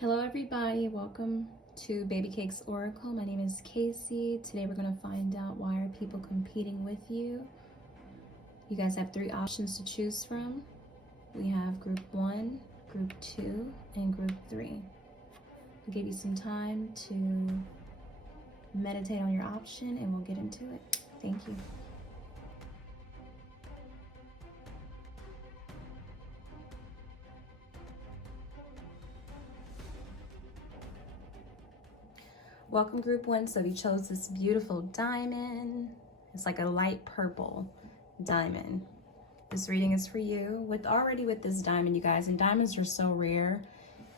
Hello everybody, welcome to Babycakes Oracle. My name is Casey. Today we're going to find out why are people competing with you. You guys have 3 options to choose from. We have group 1, group 2, and group 3. I'll give you some time to meditate on your option and we'll get into it. Thank you. Welcome group 1. So you chose this beautiful diamond. It's like a light purple diamond. This reading is for you. With this diamond, you guys, and diamonds are so rare,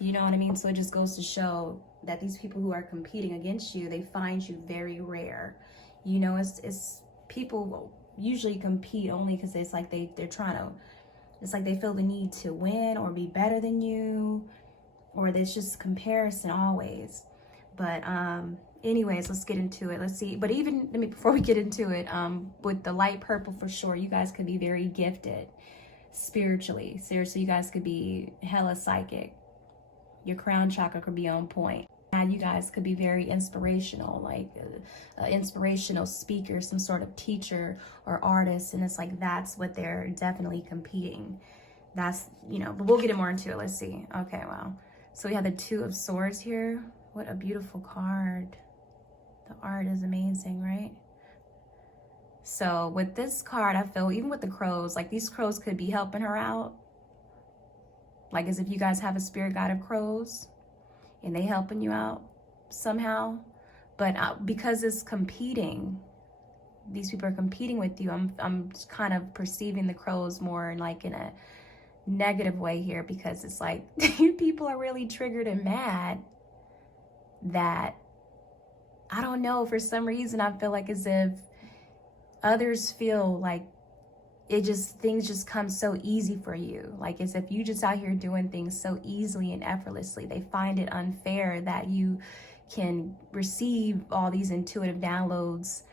you know what I mean? So it just goes to show that these people who are competing against you, they find you very rare. You know, it's people usually compete only because it's like they're trying to, it's like they feel the need to win or be better than you, or there's just comparison always. But anyways, let's get into it. Let's see. But even, before we get into it, with the light purple for sure, you guys could be very gifted spiritually. Seriously, you guys could be hella psychic. Your crown chakra could be on point. And you guys could be very inspirational, like inspirational speaker, some sort of teacher or artist. And it's like, that's what they're definitely competing. That's, you know, but we'll get more into it. Let's see. Okay, wow. So we have the 2 of Swords here. What a beautiful card. The art is amazing, right? So with this card, I feel even with the crows, like these crows could be helping her out. Like as if you guys have a spirit guide of crows and they helping you out somehow. But because it's competing, these people are competing with you, I'm kind of perceiving the crows more like in a negative way here, because it's like people are really triggered and mad that, I don't know, for some reason I feel like as if others feel like things just come so easy for you, like as if you just out here doing things so easily and effortlessly. They find it unfair that you can receive all these intuitive downloads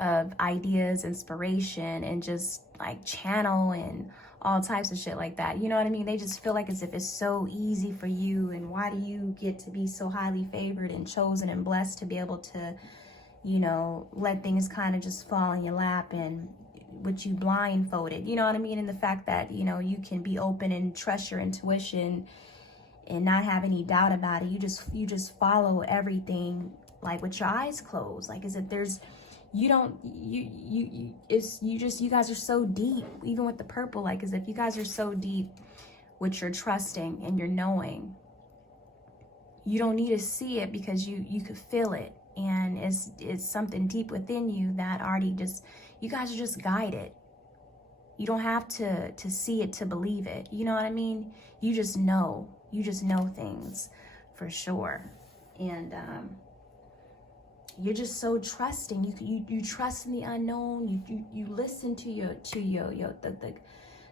of ideas, inspiration, and just like channel and all types of shit like that. You know what I mean? They just feel like as if it's so easy for you, and why do you get to be so highly favored and chosen and blessed to be able to, you know, let things kind of just fall in your lap and with you blindfolded, you know what I mean? And the fact that, you know, you can be open and trust your intuition and not have any doubt about it. You just follow everything like with your eyes closed, like as if there's, you guys are so deep, even with the purple, like as if you guys are so deep with your trusting and your knowing. You don't need to see it because you could feel it, and it's something deep within you that already just, you guys are just guided. You don't have to see it to believe it, you know what I mean? You just know things for sure. And you're just so trusting. You trust in the unknown. You listen to the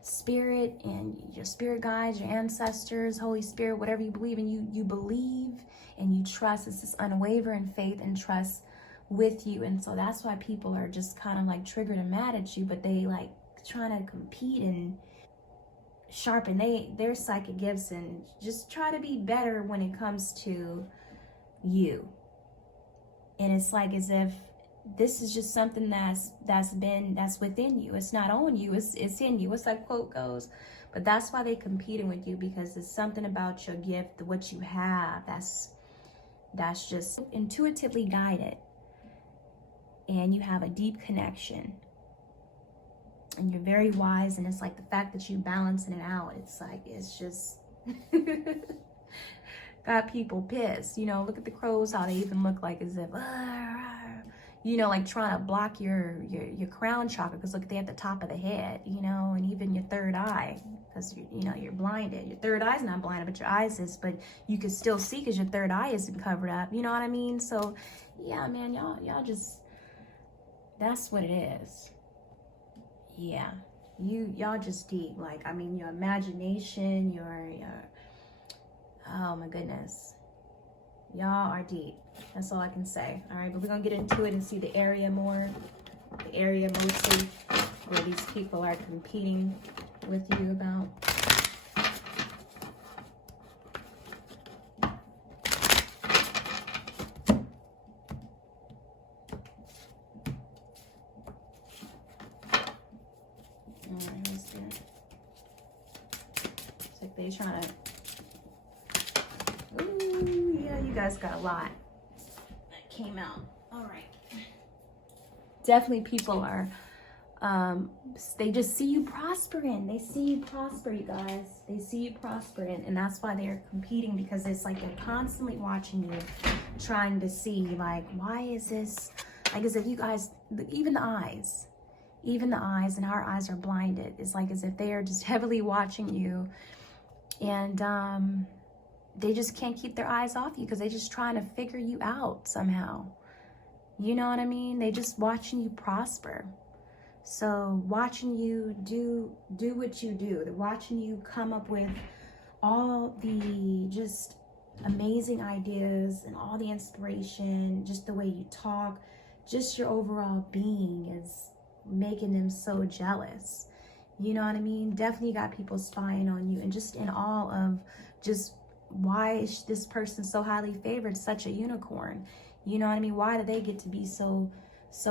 spirit and your spirit guides, your ancestors, Holy Spirit, whatever you believe in. You believe and you trust. It's this unwavering faith and trust with you. And so that's why people are just kind of like triggered and mad at you, but they like trying to compete and sharpen their psychic gifts and just try to be better when it comes to you. And it's like as if this is just something that's within you. It's not on you, it's in you. What's that quote goes? But that's why they're competing with you, because it's something about your gift, what you have, that's just intuitively guided. And you have a deep connection. And you're very wise, and it's like the fact that you balancing it out, it's like, it's just got people pissed. You know, look at the crows, how they even look like as if, you know, like trying to block your crown chakra, because look, they at the top of the head, you know, and even your third eye, because you know you're blinded. Your third eye's not blinded, but your eyes is, but you can still see because your third eye isn't covered up. You know what I mean? So yeah, man, y'all just, that's what it is. Yeah, y'all just deep. Like, I mean, your imagination, your oh my goodness, y'all are deep. That's all I can say. All right, but we're gonna get into it and see the area more, the area mostly where these people are competing with you about. They trying to... Ooh, yeah, you guys got a lot that came out. All right. Definitely people are... they just see you prospering. They see you prosper, you guys. They see you prospering, and that's why they're competing, because it's like they're constantly watching you, trying to see, like, why is this? Like, as if you guys, even the eyes, and our eyes are blinded. It's like as if they are just heavily watching you, and they just can't keep their eyes off you, because they're just trying to figure you out somehow. You know what I mean? They just watching you prosper. So watching you do what you do, they're watching you come up with all the just amazing ideas and all the inspiration, just the way you talk, just your overall being is making them so jealous. You know what I mean? Definitely got people spying on you, and just in all of just why is this person so highly favored, such a unicorn? You know what I mean? Why do they get to be so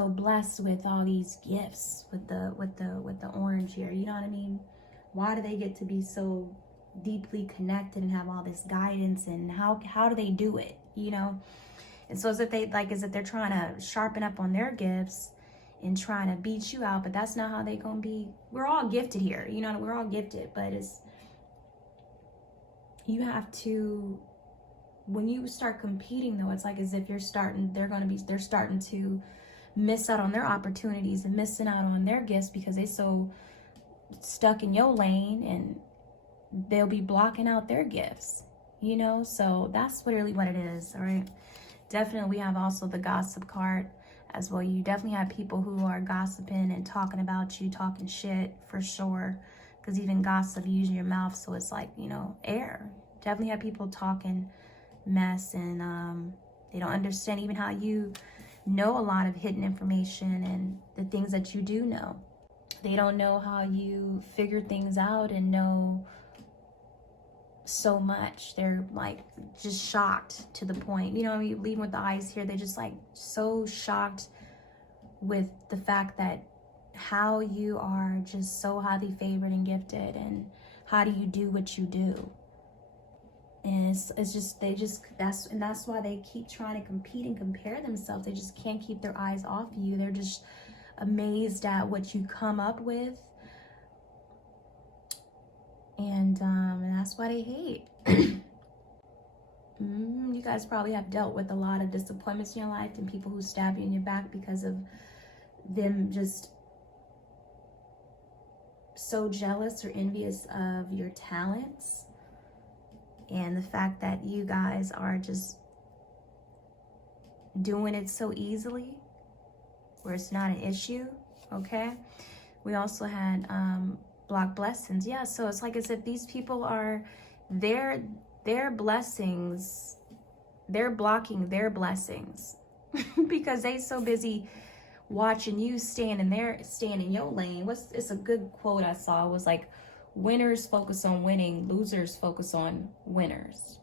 blessed with all these gifts, with the orange here? You know what I mean? Why do they get to be so deeply connected and have all this guidance, and how do they do it? You know? And so as if they're trying to sharpen up on their gifts and trying to beat you out, but that's not how they gonna be. We're all gifted here, you know, we're all gifted, but you have to, when you start competing though, it's like as if they're starting to miss out on their opportunities and missing out on their gifts, because they're so stuck in your lane, and they'll be blocking out their gifts, you know? So that's really what it is. All right. Definitely we have also the gossip card as well. You definitely have people who are gossiping and talking about you, talking shit for sure, because even gossip, using your mouth, so it's like, you know, air. Definitely have people talking mess, and they don't understand even how you know a lot of hidden information and the things that you do know. They don't know how you figure things out and know so much. They're like just shocked to the point, you know, you leave with the eyes here, they're just like so shocked with the fact that how you are just so highly favored and gifted, and how do you do what you do. And that's why they keep trying to compete and compare themselves. They just can't keep their eyes off you. They're just amazed at what you come up with. And that's why they hate. You guys probably have dealt with a lot of disappointments in your life, and people who stab you in your back because of them just so jealous or envious of your talents. And the fact that you guys are just doing it so easily, where it's not an issue, okay? We also had block blessings. Yeah, so it's like as if these people are, their blessings, they're blocking their blessings because they so busy watching you stand in your lane. It's a good quote I saw. It was like, winners focus on winning, losers focus on winners,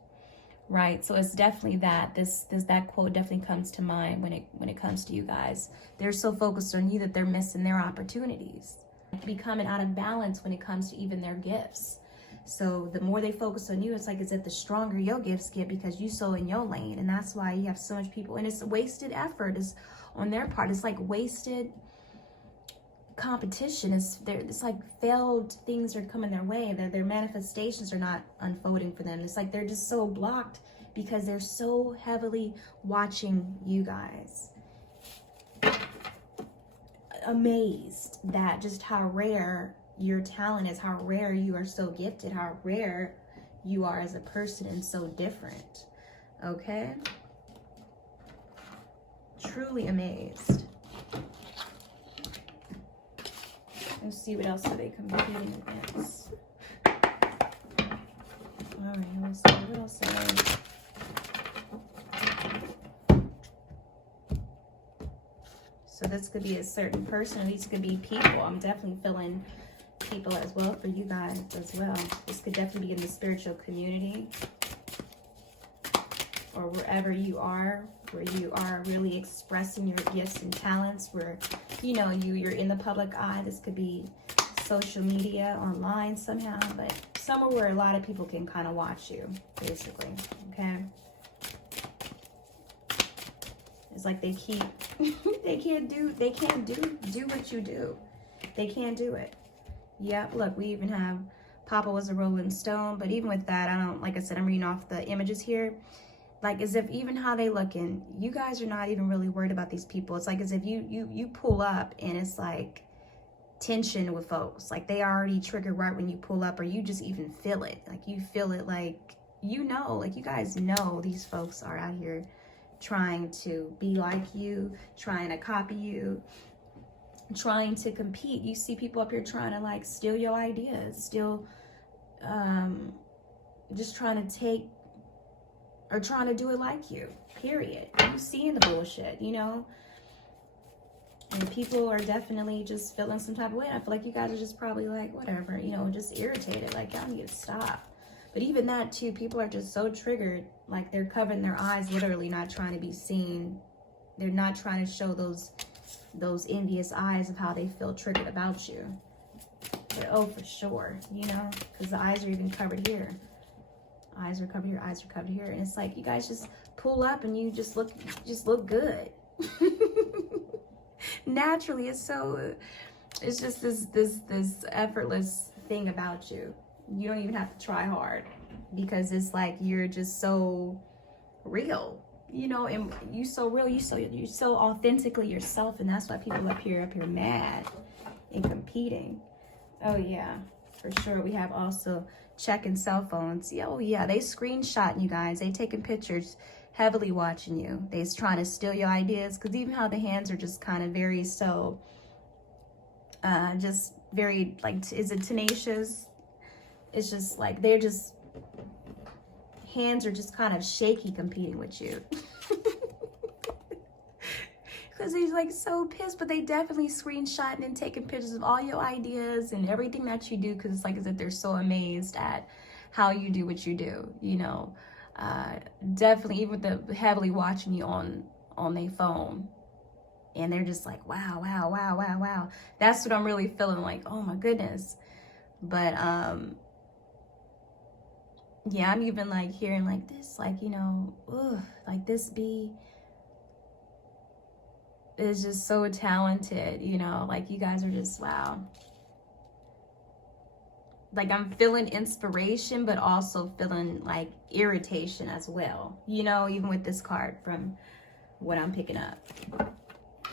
right? So it's definitely that that quote definitely comes to mind when it comes to you guys. They're so focused on you that they're missing their opportunities, becoming out of balance when it comes to even their gifts. So the more they focus on you, it's like as if the stronger your gifts get, because you so in your lane. And that's why you have so much people, and it's wasted effort is on their part. It's like wasted competition. It's like failed things are coming their way. Their manifestations are not unfolding for them. It's like they're just so blocked because they're so heavily watching you guys. Amazed that just how rare your talent is, how rare you are, so gifted, how rare you are as a person, and so different. Okay? Truly amazed. Let's see what else are they competing against. All right, let's see what else are they. So this could be a certain person. These could be people. I'm definitely feeling people as well for you guys as well. This could definitely be in the spiritual community, or wherever you are, where you are really expressing your gifts and talents, where, you know, you're in the public eye. This could be social media, online somehow, but somewhere where a lot of people can kind of watch you, basically, okay? It's like they keep, they can't do what you do. They can't do it. Yep, look, we even have Papa was a Rolling Stone, but even with that, I don't, like I said, I'm reading off the images here. Like, as if even how they looking, you guys are not even really worried about these people. It's like as if you pull up and it's like tension with folks. Like, they already trigger right when you pull up, or you just even feel it. Like, you feel it, like, you know, like, you guys know these folks are out here trying to be like you, trying to copy you, trying to compete. You see people up here trying to, like, steal your ideas, steal, just trying to take, or trying to do it like you, period. You seeing the bullshit, you know? And people are definitely just feeling some type of way. I feel like you guys are just probably like, whatever, you know, just irritated. Like, y'all need to stop. But even that, too, people are just so triggered. Like, they're covering their eyes, literally not trying to be seen. They're not trying to show those envious eyes of how they feel triggered about you. But, oh, for sure, you know? Because the eyes are even covered here. Eyes are covered here, eyes are covered here. And it's like, you guys just pull up and you just look good. Naturally, it's just this effortless thing about you. You don't even have to try hard, because it's like you're just so real, you know, and you so real, you're so authentically yourself, and that's why people up here mad and competing. Oh yeah, for sure. We have also checking cell phones. Yeah, oh yeah, they screenshotting you guys. They taking pictures, heavily watching you. They's trying to steal your ideas, because even how the hands are just kind of very so, just very, like, is it tenacious? It's just like, they're just, hands are just kind of shaky competing with you. Because they're like so pissed, but they definitely screenshotting and taking pictures of all your ideas and everything that you do, because it's like as if they're so amazed at how you do what you do, you know. Definitely, even with the heavily watching you on their phone, and they're just like, wow, wow, wow, wow, wow. That's what I'm really feeling, like, oh my goodness. But yeah, I'm even like hearing like this, like, you know, ugh, like this bee is just so talented, you know, like you guys are just, wow. Like, I'm feeling inspiration, but also feeling like irritation as well, you know, even with this card from what I'm picking up.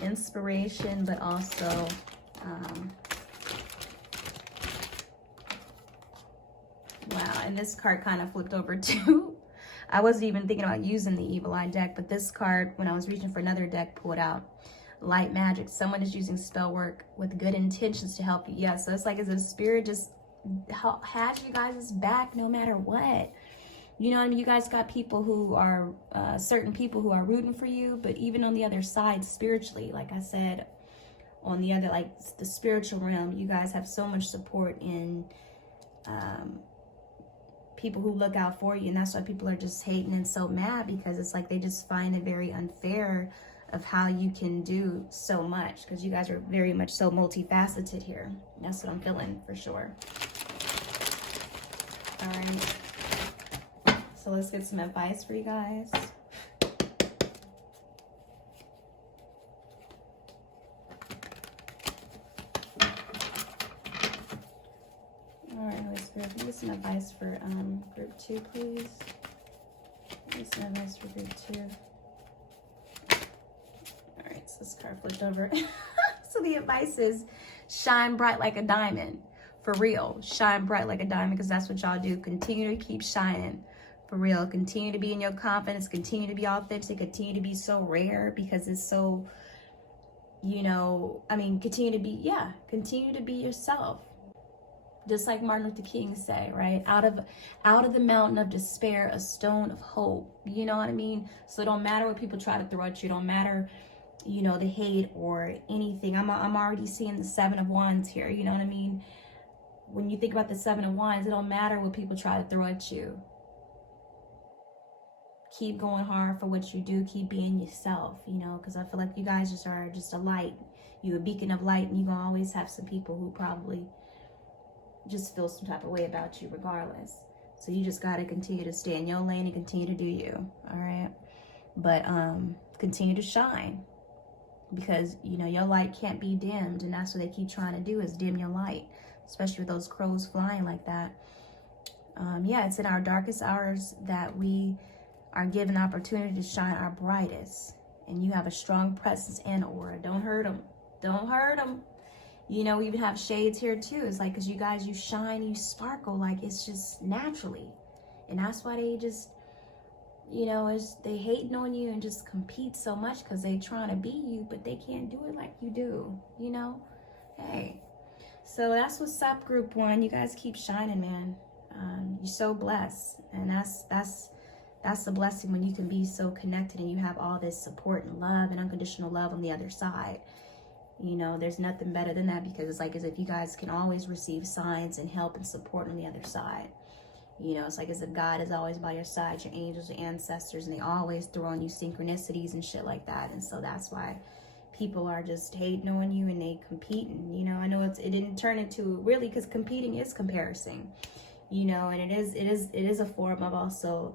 Inspiration, but also wow, and this card kind of flipped over too. I wasn't even thinking about using the Evil Eye deck, but this card, when I was reaching for another deck, pulled out Light Magic. Someone is using spell work with good intentions to help you. Yeah, so it's like as if spirit just has you guys' back no matter what. You know what I mean? You guys got people who are, certain people who are rooting for you, but even on the other side, spiritually, like I said, on the other, like the spiritual realm, you guys have so much support in people who look out for you, and that's why people are just hating and so mad, because it's like they just find it very unfair of how you can do so much, because you guys are very much so multifaceted here. That's what I'm feeling for sure. All right, so let's get some advice for you guys. All right, Holy Spirit, give me some advice for group 2, please. Give me some advice for group 2. All right, so this card flipped over. So the advice is shine bright like a diamond. For real, shine bright like a diamond, because that's what y'all do. Continue to keep shining. For real, continue to be in your confidence. Continue to be authentic. Continue to be so rare, because it's so, you know, I mean, continue to be, yeah, continue to be yourself. Just like Martin Luther King say, right? Out of the mountain of despair, a stone of hope. You know what I mean? So it don't matter what people try to throw at you. It don't matter, you know, the hate or anything. I'm already seeing the 7 of Wands here. You know what I mean? When you think about the 7 of Wands, it don't matter what people try to throw at you. Keep going hard for what you do. Keep being yourself, you know, because I feel like you guys just are just a light. You're a beacon of light, and you're going to always have some people who probably, just feel some type of way about you regardless. So you just got to continue to stay in your lane and continue to do you. All right. But continue to shine, because you know your light can't be dimmed, and that's what they keep trying to do, is dim your light, especially with those crows flying like that. Yeah, it's in our darkest hours that we are given the opportunity to shine our brightest. And you have a strong presence and aura. Don't hurt them. Don't hurt them. You know, we even have shades here too. It's like, because you guys, you shine, you sparkle, like it's just naturally. And that's why they just, you know, they hating on you and just compete so much, because they trying to be you, but they can't do it like you do, you know? Hey, so that's what's up, group 1. You guys keep shining, man. You're so blessed. And that's the blessing, when you can be so connected and you have all this support and love and unconditional love on the other side. You know, there's nothing better than that, because it's like as if you guys can always receive signs and help and support on the other side. You know, it's like as if God is always by your side, your angels, your ancestors, and they always throw on you synchronicities and shit like that. And so that's why people are just hating on you and they competing. You know, I know it didn't turn into, really, because competing is comparison. You know, and it is a form of also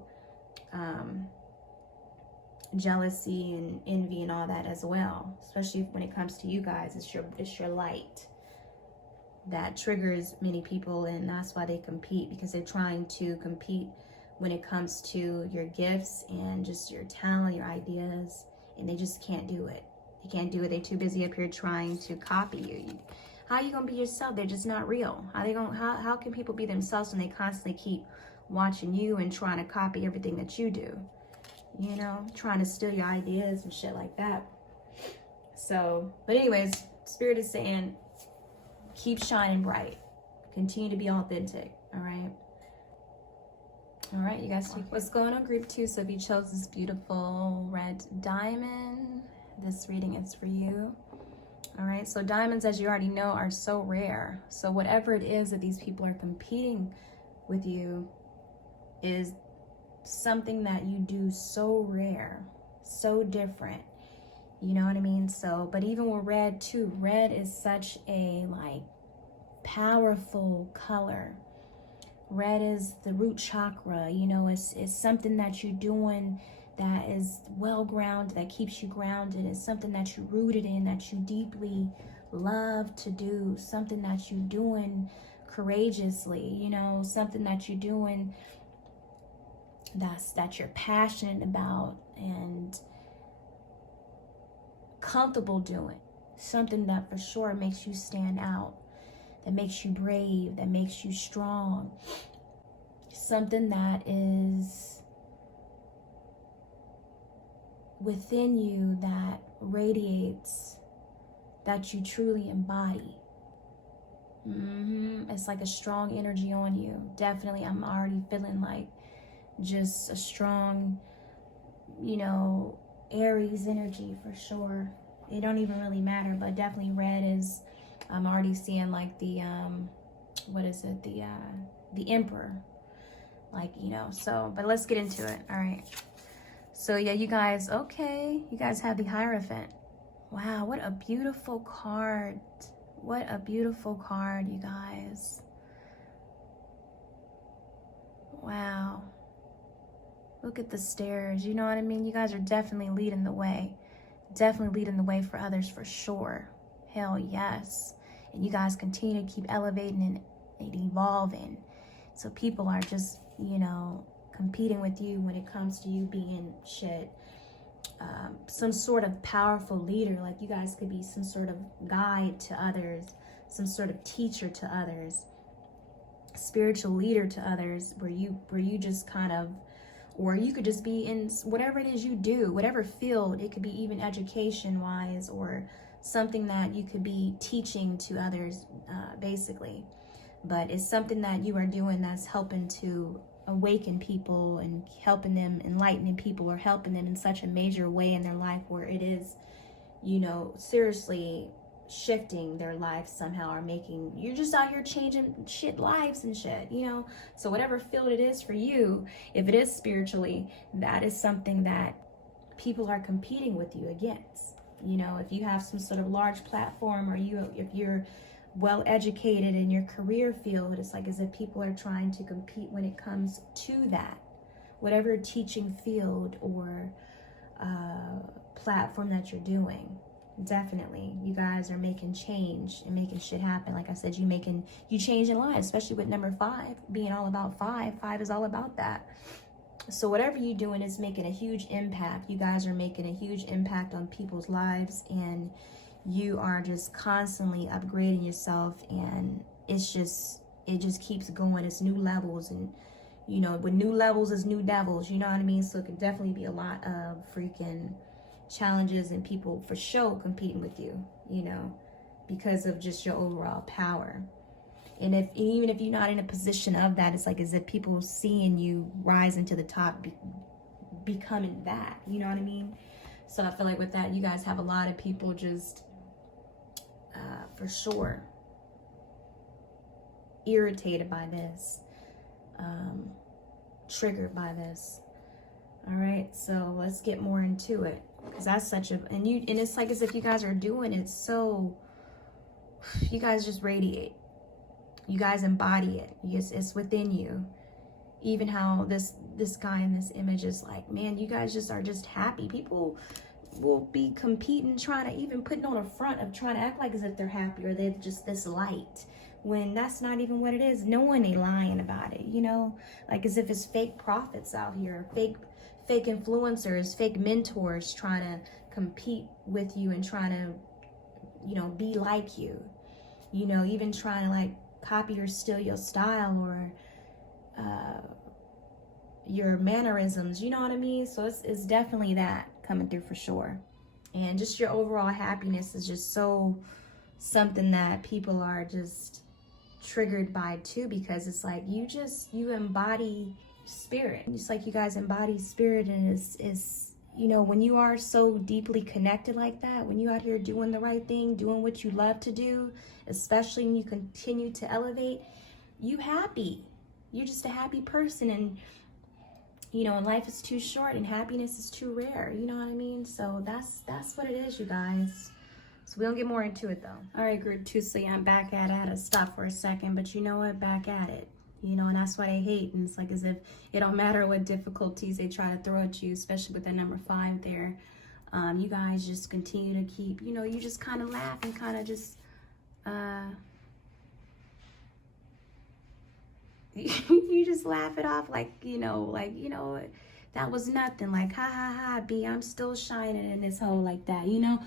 jealousy and envy and all that as well, especially when it comes to you guys. It's your light that triggers many people, and that's why they compete, because they're trying to compete when it comes to your gifts and just your talent, your ideas, and they just can't do it. They can't do it. They're too busy up here trying to copy you. How are you gonna be yourself? They're just not real. How can people be themselves when they constantly keep watching you and trying to copy everything that you do? You know, trying to steal your ideas and shit like that. So, but anyways, Spirit is saying, keep shining bright. Continue to be authentic. All right. All right, you guys. What's going on, group 2? So if you chose this beautiful red diamond, this reading is for you. All right, so diamonds, as you already know, are so rare. So whatever it is that these people are competing with you is something that you do so rare, so different. You know what I mean? So, but even with red too, red is such a like powerful color. Red is the root chakra. You know, it's something that you're doing that is well grounded, that keeps you grounded. It's something that you're rooted in, that you deeply love to do, something that you're doing courageously, you know, something that you're doing that you're passionate about and comfortable doing, something that for sure makes you stand out, that makes you brave, that makes you strong, something that is within you that radiates, that you truly embody. It's like a strong energy on you. Definitely, I'm already feeling like just a strong, you know, Aries energy for sure. It don't even really matter, but definitely red is, I'm already seeing like the what is it, the Emperor, like, you know. So but let's get into it. All right, so yeah, you guys, okay, you guys have the Hierophant. Wow, what a beautiful card. What a beautiful card, you guys. Wow. Look at the stairs, you know what I mean? You guys are definitely leading the way. Definitely leading the way for others for sure. Hell yes. And you guys continue to keep elevating and evolving. So people are just, you know, competing with you when it comes to you being shit. Some sort of powerful leader. Like you guys could be some sort of guide to others, some sort of teacher to others, spiritual leader to others, where you just kind of, or you could just be in whatever it is you do, whatever field. It could be even education wise, or something that you could be teaching to others, basically. But it's something that you are doing that's helping to awaken people and helping them, enlightening people, or helping them in such a major way in their life where it is, you know, seriously shifting their life somehow, or making, you're just out here changing shit lives and shit, you know. So whatever field it is for you, if it is spiritually, that is something that people are competing with you against. You know, if you have some sort of large platform, or if you're well educated in your career field. It's like as if people are trying to compete when it comes to that, whatever teaching field or platform that you're doing. Definitely, you guys are making change and making shit happen. Like I said, you changing lives, especially with number 5 being all about 5. 5 is all about that. So whatever you're doing is making a huge impact. You guys are making a huge impact on people's lives, and you are just constantly upgrading yourself, and it just keeps going. It's new levels, and you know, with new levels is new devils, you know what I mean? So it could definitely be a lot of freaking challenges and people for sure competing with you, you know, because of just your overall power. And even if you're not in a position of that, it's like as if people seeing you rising to the top, becoming that, you know what I mean? So I feel like with that, you guys have a lot of people just for sure irritated by this, triggered by this. All right, so let's get more into it, because that's such a, and it's like as if you guys are doing it, so you guys just radiate. You guys embody it. It's within you. Even how this guy in this image is like, man, you guys just are just happy. People will be competing, trying to even putting on a front of trying to act like as if they're happy or they're just this light, when that's not even what it is. Knowing they lying about it, you know, like as if it's fake prophets out here, fake influencers, fake mentors trying to compete with you and trying to, you know, be like you, you know, even trying to like copy or steal your style or your mannerisms, you know what I mean? So it's definitely that coming through for sure. And just your overall happiness is just so something that people are just triggered by too, because it's like you embody spirit. It's like you guys embody spirit, and it's you know, when you are so deeply connected like that, when you out here doing the right thing, doing what you love to do, especially when you continue to elevate, you happy. You're just a happy person, and you know, and life is too short and happiness is too rare, you know what I mean? So that's what it is, you guys. So we don't get more into it though. All right, group 2, so yeah, I'm back at it. I had to stop for a second, but you know what, back at it. You know, and that's what I hate. And it's like as if it don't matter what difficulties they try to throw at you, especially with that number 5 there. You guys just continue to keep, you know, you just kind of laugh and kind of just, you just laugh it off like, you know, that was nothing. Like, ha, ha, ha, B, I'm still shining in this hole like that, you know?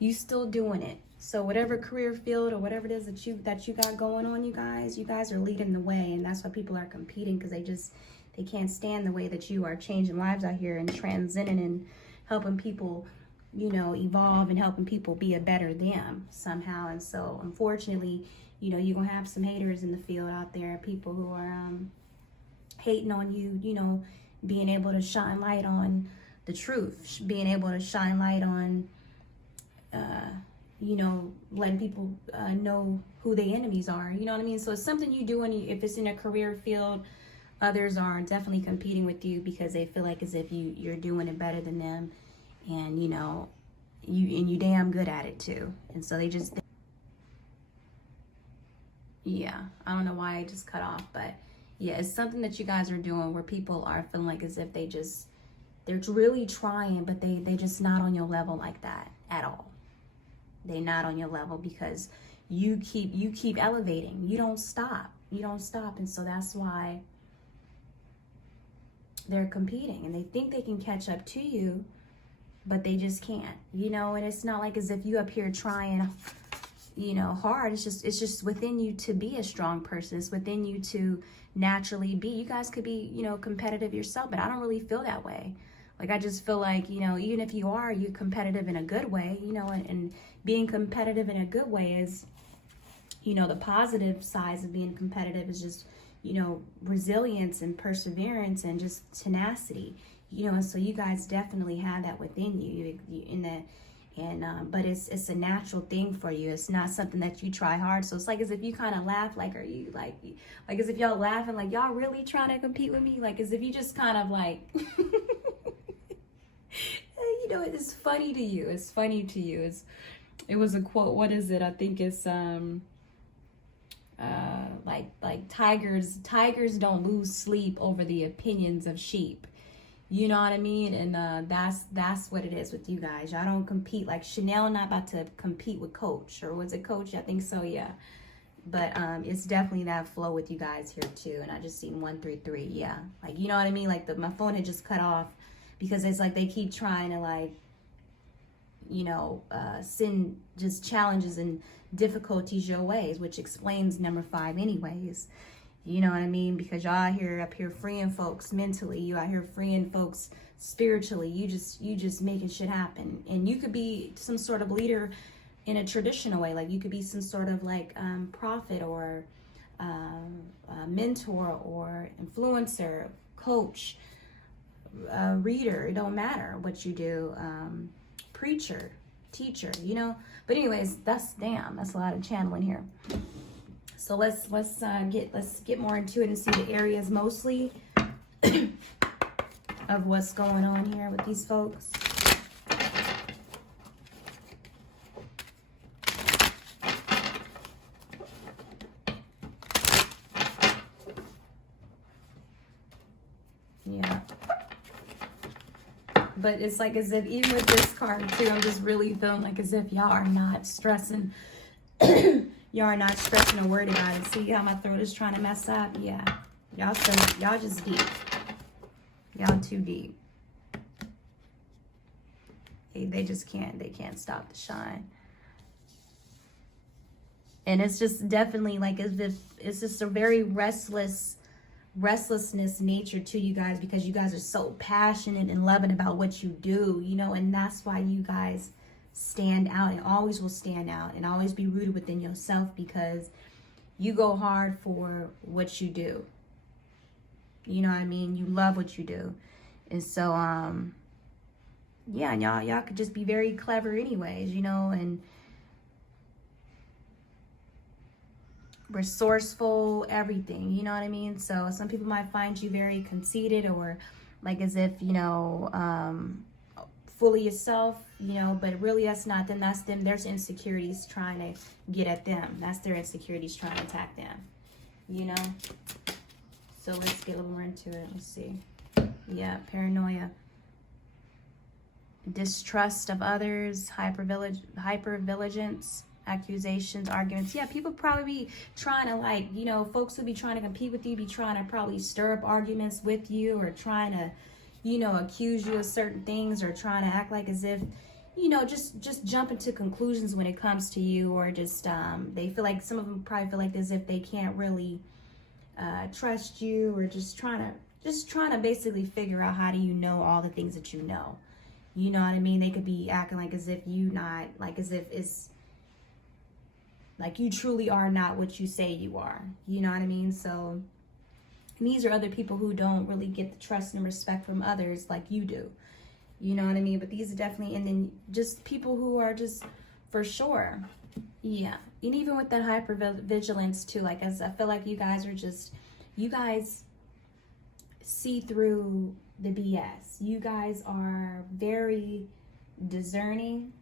You still doing it. So whatever career field or whatever it is that you got going on, you guys are leading the way, and that's why people are competing, because they can't stand the way that you are changing lives out here and transcending and helping people, you know, evolve and helping people be a better them somehow. And so unfortunately, you know, you're gonna have some haters in the field out there, people who are hating on you, you know, being able to shine light on the truth, being able to shine light on you know, letting people know who their enemies are, you know what I mean? So it's something you do, and if it's in a career field, others are definitely competing with you because they feel like as if you're doing it better than them, and you know, you damn good at it too. And so they just, yeah, I don't know why I just cut off, but yeah, it's something that you guys are doing where people are feeling like as if they're really trying, but they just not on your level like that at all. They're not on your level because you keep elevating. You don't stop. And so that's why they're competing, and they think they can catch up to you, but they just can't, you know. And it's not like as if you up here trying, you know, hard. It's just within you to be a strong person. It's within you to naturally be. You guys could be, you know, competitive yourself, but I don't really feel that way. Like, I just feel like, you know, even if you're competitive in a good way, you know, and being competitive in a good way is, you know, the positive sides of being competitive is just, you know, resilience and perseverance and just tenacity, you know. And so you guys definitely have that within you, but it's a natural thing for you. It's not something that you try hard. So it's like as if you kind of laugh, like, are you like as if y'all laughing, like, y'all really trying to compete with me? Like, as if you just kind of like, you know, it's funny to you. It was a quote. What is it? I think it's, like tigers don't lose sleep over the opinions of sheep. You know what I mean? And that's what it is with you guys. Y'all don't compete. Like Chanel not about to compete with Coach, or was it Coach? I think so, yeah. But it's definitely that flow with you guys here too. And I just seen 133, yeah. Like, you know what I mean? Like my phone had just cut off because it's like they keep trying to, like, you know, send just challenges and difficulties your ways, which explains number 5 anyways. You know what I mean? Because y'all out here up here freeing folks mentally, you out here freeing folks spiritually. You just making shit happen. And you could be some sort of leader in a traditional way. Like you could be some sort of like prophet or mentor or influencer, coach, reader. It don't matter what you do. Preacher, teacher, you know. But anyways, that's a lot of channeling here. So let's get more into it and see the areas mostly of what's going on here with these folks. Yeah. But it's like as if even with this card too, I'm just really feeling like as if y'all are not stressing. Y'all are not stressing or worried about it. See how my throat is trying to mess up? Yeah. Y'all just deep. Y'all too deep. They just can't stop the shine. And it's just definitely like as if it's just a very restlessness nature to you guys, because you guys are so passionate and loving about what you do, you know, and that's why you guys stand out and always will stand out and always be rooted within yourself, because you go hard for what you do. You know what I mean? You love what you do. And so yeah, and y'all could just be very clever anyways, you know, and resourceful, everything, you know what I mean? So some people might find you very conceited or like as if, you know, fully yourself, you know, but really that's not them. That's them. There's insecurities trying to get at them. That's their insecurities trying to attack them, you know? So let's get a little more into it. Let's see. Yeah, paranoia. Distrust of others, hypervigilance, accusations, arguments. Yeah, people probably be trying to, like, you know, folks will be trying to compete with you, be trying to probably stir up arguments with you, or trying to, you know, accuse you of certain things, or trying to act like as if, you know, just jump into conclusions when it comes to you, or just they feel like, some of them probably feel like as if they can't really trust you, or just trying to basically figure out how do you know all the things that you know. You know what I mean? They could be acting like as if you not, like as if it's like you truly are not what you say you are. You know what I mean? So these are other people who don't really get the trust and respect from others like you do. You know what I mean? But these are definitely, and then just people who are just, for sure. Yeah. And even with that hypervigilance too, like, as I feel like you guys are just, you guys see through the BS. You guys are very discerning.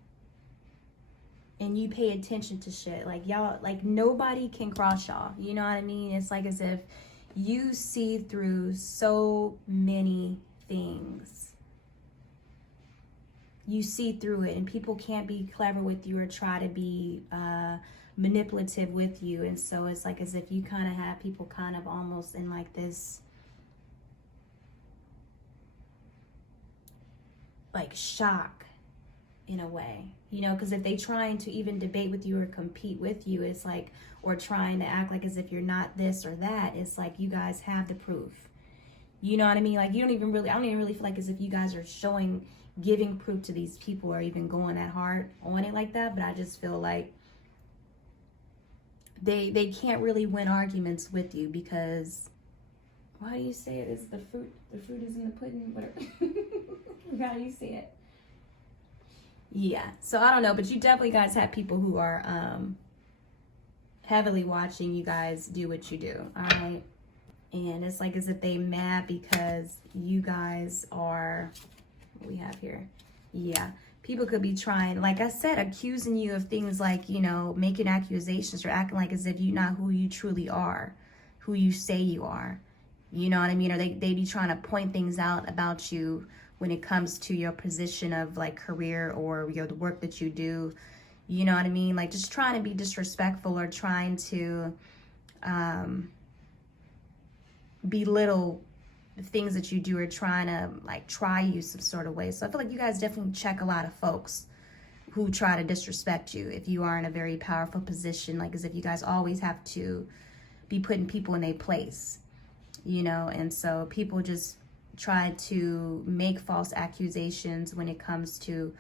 And you pay attention to shit. Like, y'all, like, nobody can cross y'all. You know what I mean? It's like as if you see through so many things. You see through it, and people can't be clever with you or try to be manipulative with you. And so it's like as if you kind of have people kind of almost in like this, like, shock in a way, you know, because if they trying to even debate with you or compete with you, it's like, or trying to act like as if you're not this or that, it's like you guys have the proof. You know what I mean? Like, I don't even really feel like as if you guys are giving proof to these people, or even going that hard on it like that. But I just feel like they can't really win arguments with you, because why do you say it is the fruit is in the pudding? Whatever. How do you say it? Yeah, so I don't know, but you definitely guys have people who are heavily watching you guys do what you do, all right? And it's like as if they mad because you guys are, what we have here? Yeah, People could be trying, like I said, accusing you of things like, you know, making accusations or acting like as if you're not who you truly are, who you say you are. You know what I mean? Or they be trying to point things out about you when it comes to your position of like career or the work that you do. You know what I mean? Like just trying to be disrespectful or trying to belittle the things that you do, or trying to like try you some sort of way. So I feel like you guys definitely check a lot of folks who try to disrespect you if you are in a very powerful position, like as if you guys always have to be putting people in their place, you know. And so people just try to make false accusations when it comes to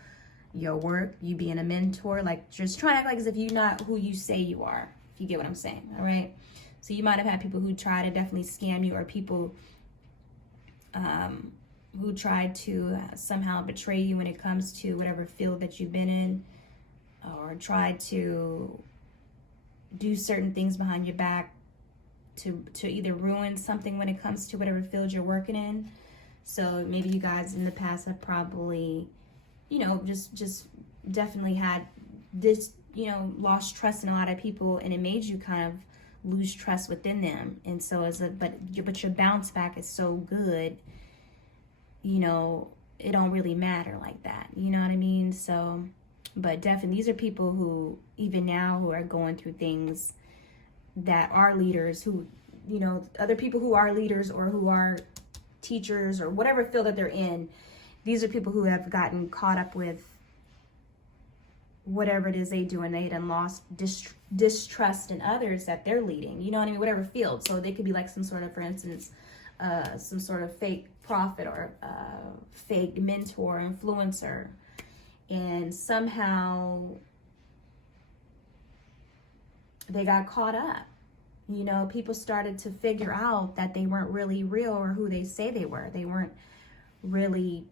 your work, you being a mentor, like just trying to act like as if you're not who you say you are, if you get what I'm saying. All right, so you might have had people who try to definitely scam you, or people who tried to somehow betray you when it comes to whatever field that you've been in, or tried to do certain things behind your back to either ruin something when it comes to whatever field you're working in. So maybe you guys in the past have probably, you know, just definitely had this, you know, lost trust in a lot of people, and it made you kind of lose trust within them. And so but your bounce back is so good, you know, it don't really matter like that, you know what I mean? So, but definitely these are people who even now who are going through things that are leaders, who, you know, other people who are leaders or who are teachers or whatever field that they're in. These are people who have gotten caught up with whatever it is they do, and they done lost distrust in others that they're leading, you know what I mean, whatever field. So they could be like some sort of, for instance, some sort of fake prophet or fake mentor, influencer, and somehow they got caught up. You know, people started to figure out that they weren't really real or who they say they were. They weren't really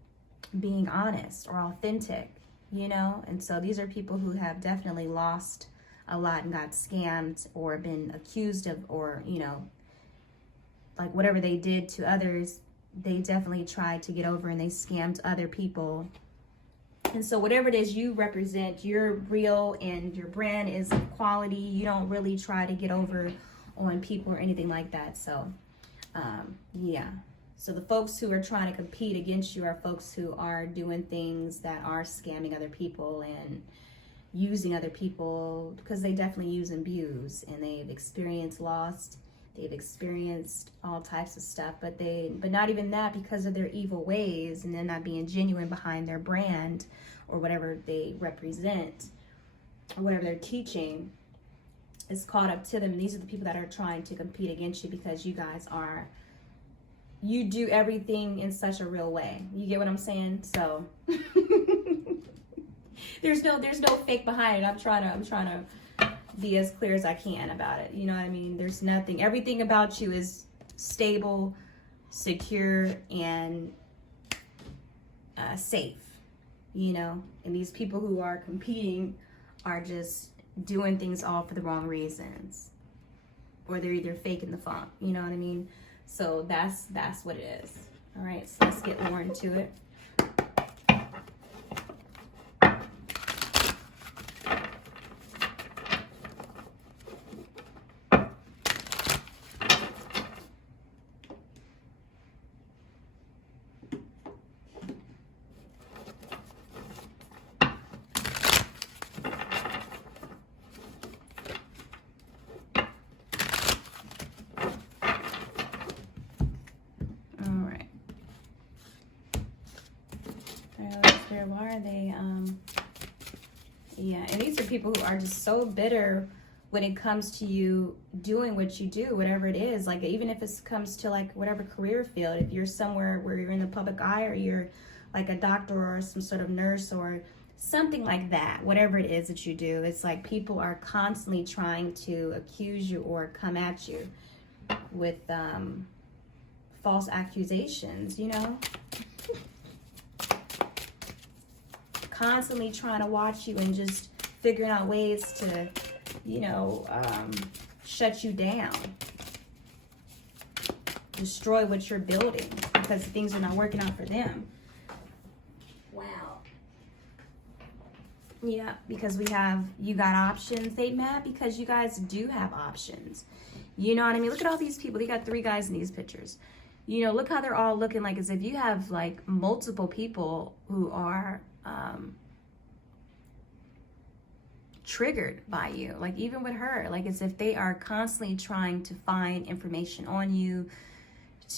being honest or authentic, you know. And so these are people who have definitely lost a lot and got scammed or been accused of, or, you know, like whatever they did to others, they definitely tried to get over, and they scammed other people. And so whatever it is you represent, you're real and your brand is of quality. You don't really try to get over on people or anything like that. So yeah, so the folks who are trying to compete against you are folks who are doing things that are scamming other people and using other people, because they definitely use and abuse, and they've experienced loss, they've experienced all types of stuff, but not even that, because of their evil ways and they're not being genuine behind their brand or whatever they represent or whatever they're teaching is caught up to them. And these are the people that are trying to compete against you, because you guys you do everything in such a real way. You get what I'm saying? So there's no fake behind it. I'm trying to be as clear as I can about it. You know what I mean? There's nothing. Everything about you is stable, secure, and safe. You know, and these people who are competing are just doing things all for the wrong reasons, or they're either faking the funk. You know what I mean? So that's what it is. All right, so let's get more into it. Why are they yeah, and these are people who are just so bitter when it comes to you doing what you do, whatever it is. Like, even if it comes to like whatever career field, if you're somewhere where you're in the public eye, or you're like a doctor or some sort of nurse or something like that, whatever it is that you do, it's like people are constantly trying to accuse you or come at you with false accusations, you know. Constantly trying to watch you and just figuring out ways to, you know, shut you down, destroy what you're building, because things are not working out for them. Wow. Yeah, because you got options. They mad because you guys do have options. You know what I mean? Look at all these people. They got 3 guys in these pictures. You know, look how they're all looking, like as if you have like multiple people who are triggered by you. Like even with her, like as if they are constantly trying to find information on you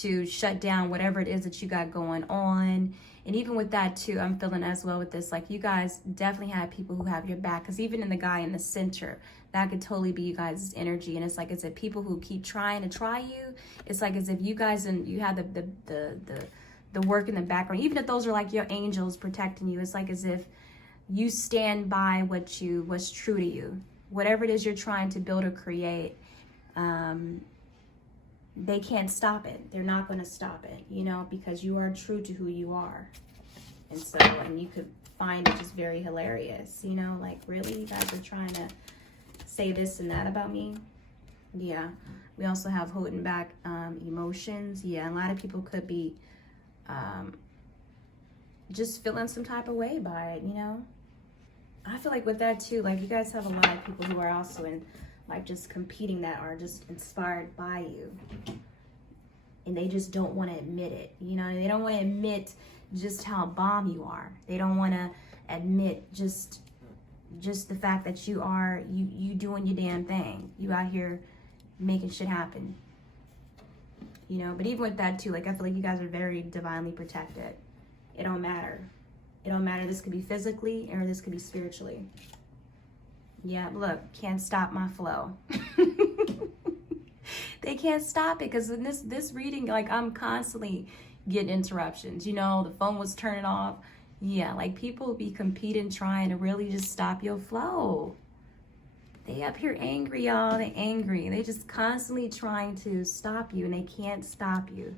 to shut down whatever it is that you got going on. And even with that too, I'm feeling as well with this, like you guys definitely have people who have your back, because even in the guy in the center, that could totally be you guys' energy. And it's like as if people who keep trying to try you, it's like as if you guys, and you have the work in the background, even if those are like your angels protecting you, it's like as if you stand by what's true to you, whatever it is you're trying to build or create. They can't stop it. They're not going to stop it, you know, because you are true to who you are. And so, and you could find it just very hilarious, you know, like really, you guys are trying to say this and that about me. Yeah. We also have holding back emotions. Yeah, a lot of people could be just feeling some type of way by it, you know. I feel like with that too, like you guys have a lot of people who are also in like just competing, that are just inspired by you, and they just don't want to admit it. You know, they don't want to admit just how bomb you are. They don't want to admit just the fact that you are you doing your damn thing. You out here making shit happen. You know, but even with that too, like I feel like you guys are very divinely protected. It don't matter. It don't matter. This could be physically or this could be spiritually. Yeah, look, can't stop my flow. They can't stop it, because in this reading, like I'm constantly getting interruptions. You know, the phone was turning off. Yeah, like people be competing, trying to really just stop your flow. They up here angry, y'all. They angry. They just constantly trying to stop you, and they can't stop you.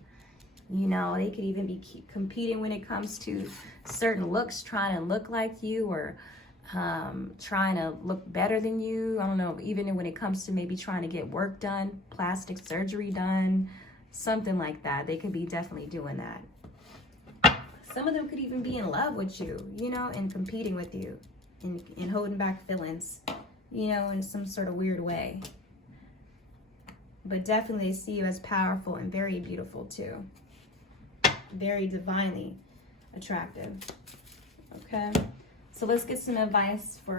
You know, they could even be competing when it comes to certain looks, trying to look like you, or trying to look better than you. I don't know, even when it comes to maybe trying to get work done, plastic surgery done, something like that. They could be definitely doing that. Some of them could even be in love with you, you know, and competing with you and holding back feelings, you know, in some sort of weird way. But definitely they see you as powerful and very beautiful too. Very divinely attractive. Okay. So let's get some advice for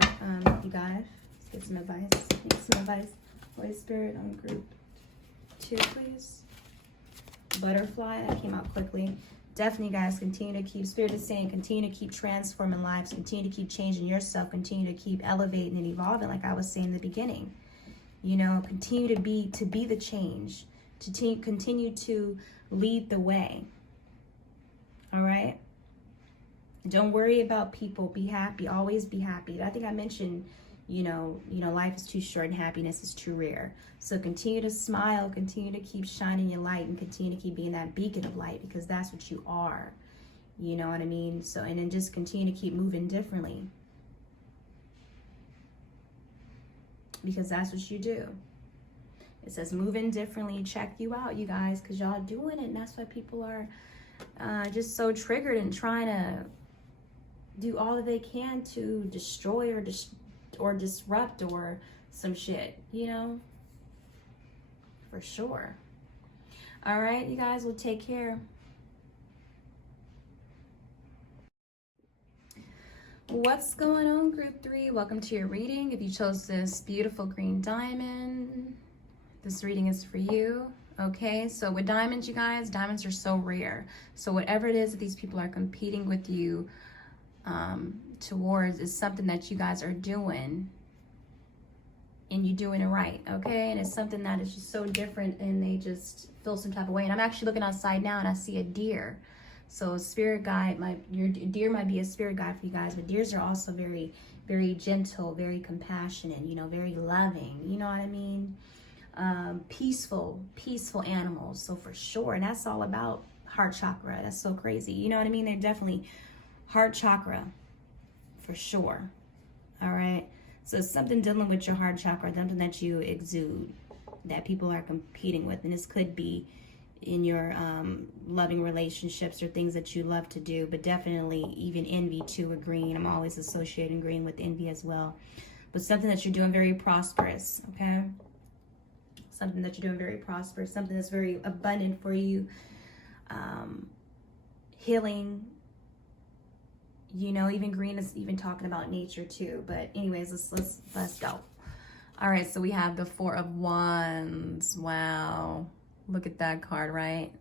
you guys. Let's get some advice. Need some advice. Holy Spirit on group 2, please. Butterfly. That came out quickly. Definitely, guys, continue to keep, Spirit is saying, continue to keep transforming lives. Continue to keep changing yourself. Continue to keep elevating and evolving, like I was saying in the beginning. You know, continue to be the change. To continue to lead the way. All right? Don't worry about people. Be happy. Always be happy. I think I mentioned, you know, life is too short and happiness is too rare. So continue to smile. Continue to keep shining your light, and continue to keep being that beacon of light, because that's what you are. You know what I mean? So, and then just continue to keep moving differently, because that's what you do. It says moving differently. Check you out, you guys, because y'all doing it, and that's why people are just so triggered and trying to do all that they can to destroy or disrupt or some shit, you know, for sure. All right, you guys, will take care. What's going on, group 3? Welcome to your reading. If you chose this beautiful green diamond, this reading is for you. Okay, so with diamonds, you guys, diamonds are so rare. So whatever it is that these people are competing with you towards is something that you guys are doing, and you're doing it right, okay? And it's something that is just so different, and they just feel some type of way. And I'm actually looking outside now, and I see a deer. So spirit guide, your deer might be a spirit guide for you guys, but deers are also very, very gentle, very compassionate, you know, very loving, you know what I mean? Peaceful animals. So for sure, and that's all about heart chakra. That's so crazy, you know what I mean? They're definitely heart chakra for sure. All right, so it's something dealing with your heart chakra, something that you exude, that people are competing with. And this could be in your loving relationships or things that you love to do. But definitely even envy too, with green. I'm always associating green with envy as well. But something that you're doing very prosperous, okay? Something that you're doing very prosperous, something that's very abundant for you. Healing, you know, even green is even talking about nature too. But anyways, let's go. All right, so we have the Four of Wands. Wow. Look at that card, right?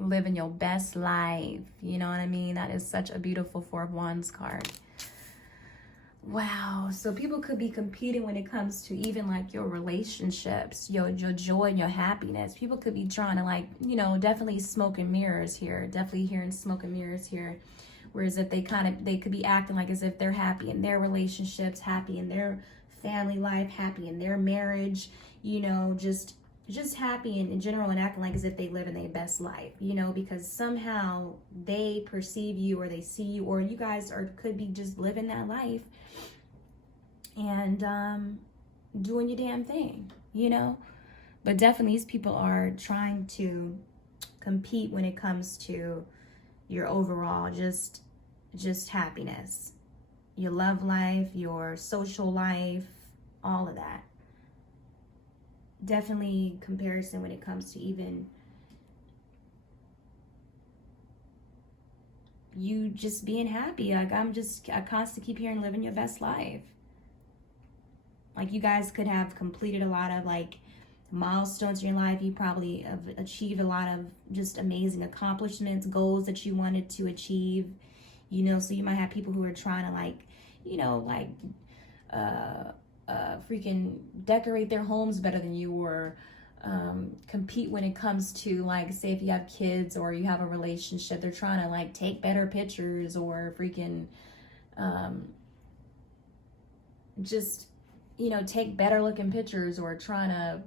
Living your best life. You know what I mean? That is such a beautiful Four of Wands card. Wow. So people could be competing when it comes to even like your relationships, your joy and your happiness. People could be trying to, like, you know, definitely smoke and mirrors here. Definitely hearing smoke and mirrors here. Whereas if they could be acting like as if they're happy in their relationships, happy in their family life, happy in their marriage, you know, just happy in general, and acting like as if they live in their best life, you know, because somehow they perceive you or they see you, or you guys could be just living that life and doing your damn thing, you know. But definitely these people are trying to compete when it comes to your overall just happiness, your love life, your social life, all of that. Definitely comparison when it comes to even you just being happy. Like I constantly keep hearing living your best life. Like you guys could have completed a lot of like milestones in your life. You probably have achieved a lot of just amazing accomplishments, goals that you wanted to achieve, you know. So you might have people who are trying to, like, you know, like freaking decorate their homes better than you, or compete when it comes to, like, say if you have kids or you have a relationship, they're trying to like take better pictures, or freaking just, you know, take better looking pictures, or trying to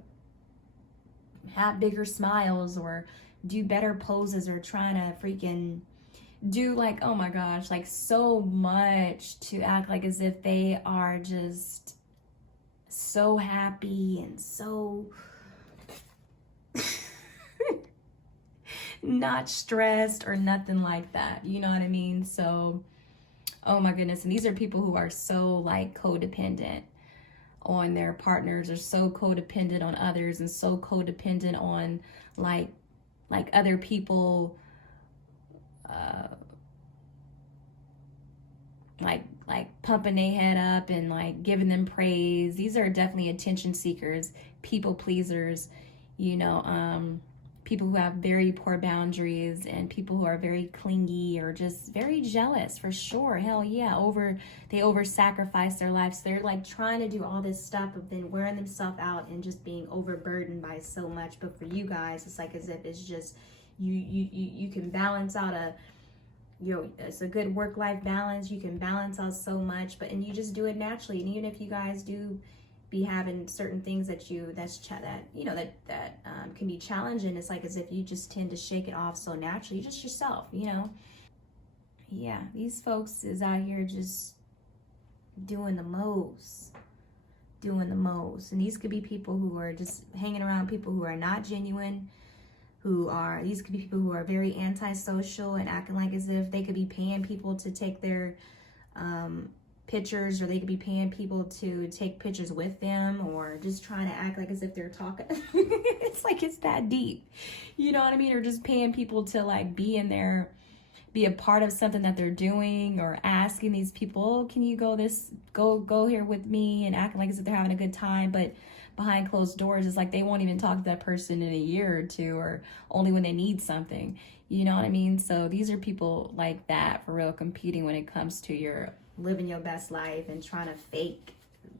have bigger smiles or do better poses, or trying to freaking do, like, oh my gosh, like so much to act like as if they are just so happy and so not stressed or nothing like that, you know what I mean? So, oh my goodness. And these are people who are so like codependent on their partners, or so codependent on others, and so codependent on like other people like pumping their head up and like giving them praise. These are definitely attention seekers, people pleasers, you know, people who have very poor boundaries, and people who are very clingy or just very jealous, for sure. Hell yeah. They over sacrifice their lives. They're like trying to do all this stuff, but then wearing themselves out and just being overburdened by so much. But for you guys, it's like as if it's just you can balance out it's a good work-life balance. You can balance out so much, and you just do it naturally. And even if you guys do be having certain things that can be challenging, it's like as if you just tend to shake it off so naturally, just yourself, you know. Yeah, these folks is out here just doing the most. And these could be people who are just hanging around people who are not genuine, these could be people who are very antisocial and acting like as if they could be paying people to take their pictures, or they could be paying people to take pictures with them, or just trying to act like as if they're talking. It's like it's that deep, you know what I mean? Or just paying people to like be a part of something that they're doing, or asking these people, oh, can you go here with me, and acting like as if they're having a good time, but behind closed doors, it's like they won't even talk to that person in a year or two, or only when they need something, you know what I mean? So these are people like that, for real, competing when it comes to your living your best life and trying to fake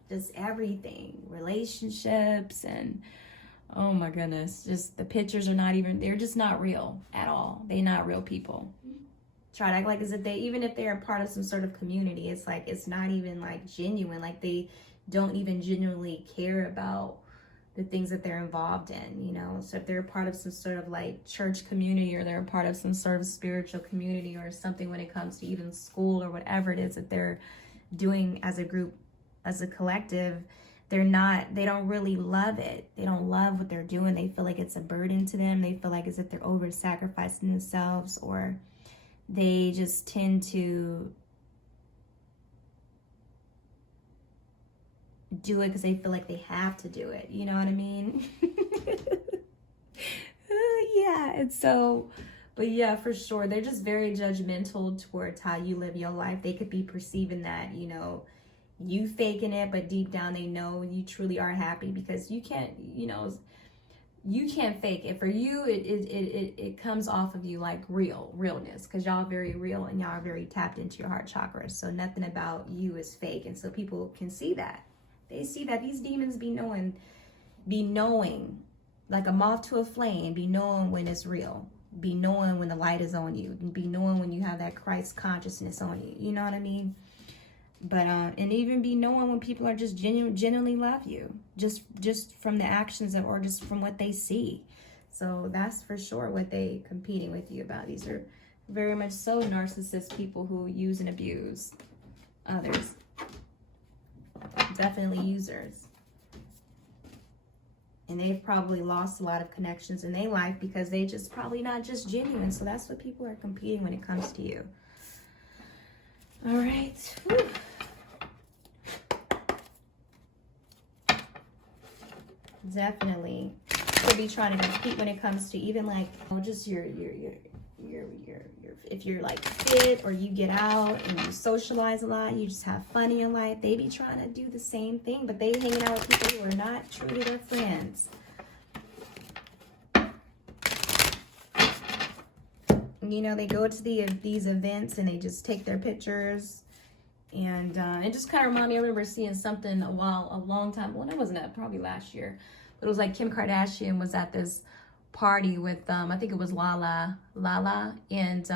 just everything, relationships, and oh my goodness, just the pictures they're just not real at all. They're not real people. Try to act like as if even if they're a part of some sort of community, it's like it's not even like genuine, like they don't even genuinely care about the things that they're involved in, you know. So if they're a part of some sort of like church community, or they're a part of some sort of spiritual community or something, when it comes to even school or whatever it is that they're doing as a group, as a collective, they don't really love it. They don't love what they're doing. They feel like it's a burden to them. They feel like as if they're over sacrificing themselves, or they just tend to do it because they feel like they have to do it. You know what I mean? Yeah. And so, but yeah, for sure, they're just very judgmental towards how you live your life. They could be perceiving that, you know, you faking it, but deep down they know you truly are happy, because you can't, you know, you can't fake it. For you, it comes off of you like realness, because y'all are very real and y'all are very tapped into your heart chakra. So nothing about you is fake. And so people can see that. They see that these demons be knowing like a moth to a flame, be knowing when it's real, be knowing when the light is on you, be knowing when you have that Christ consciousness on you. You know what I mean? But and even be knowing when people are just genuinely love you, just from the actions or just from what they see. So that's for sure what they competing with you about. These are very much so narcissist people who use and abuse others. Definitely users. And they've probably lost a lot of connections in their life because they just probably not just genuine. So that's what people are competing when it comes to you. All right. Whew. Definitely could be trying to compete when it comes to even like, oh, just your if you're like fit, or you get out and you socialize a lot, you just have fun in your life. They be trying to do the same thing, but they hanging out with people who are not truly their friends. You know, they go to these events and they just take their pictures. And it just kind of reminded me, I remember seeing something a long time, well, it wasn't that, probably last year, but it was like Kim Kardashian was at this party with, I think it was Lala, and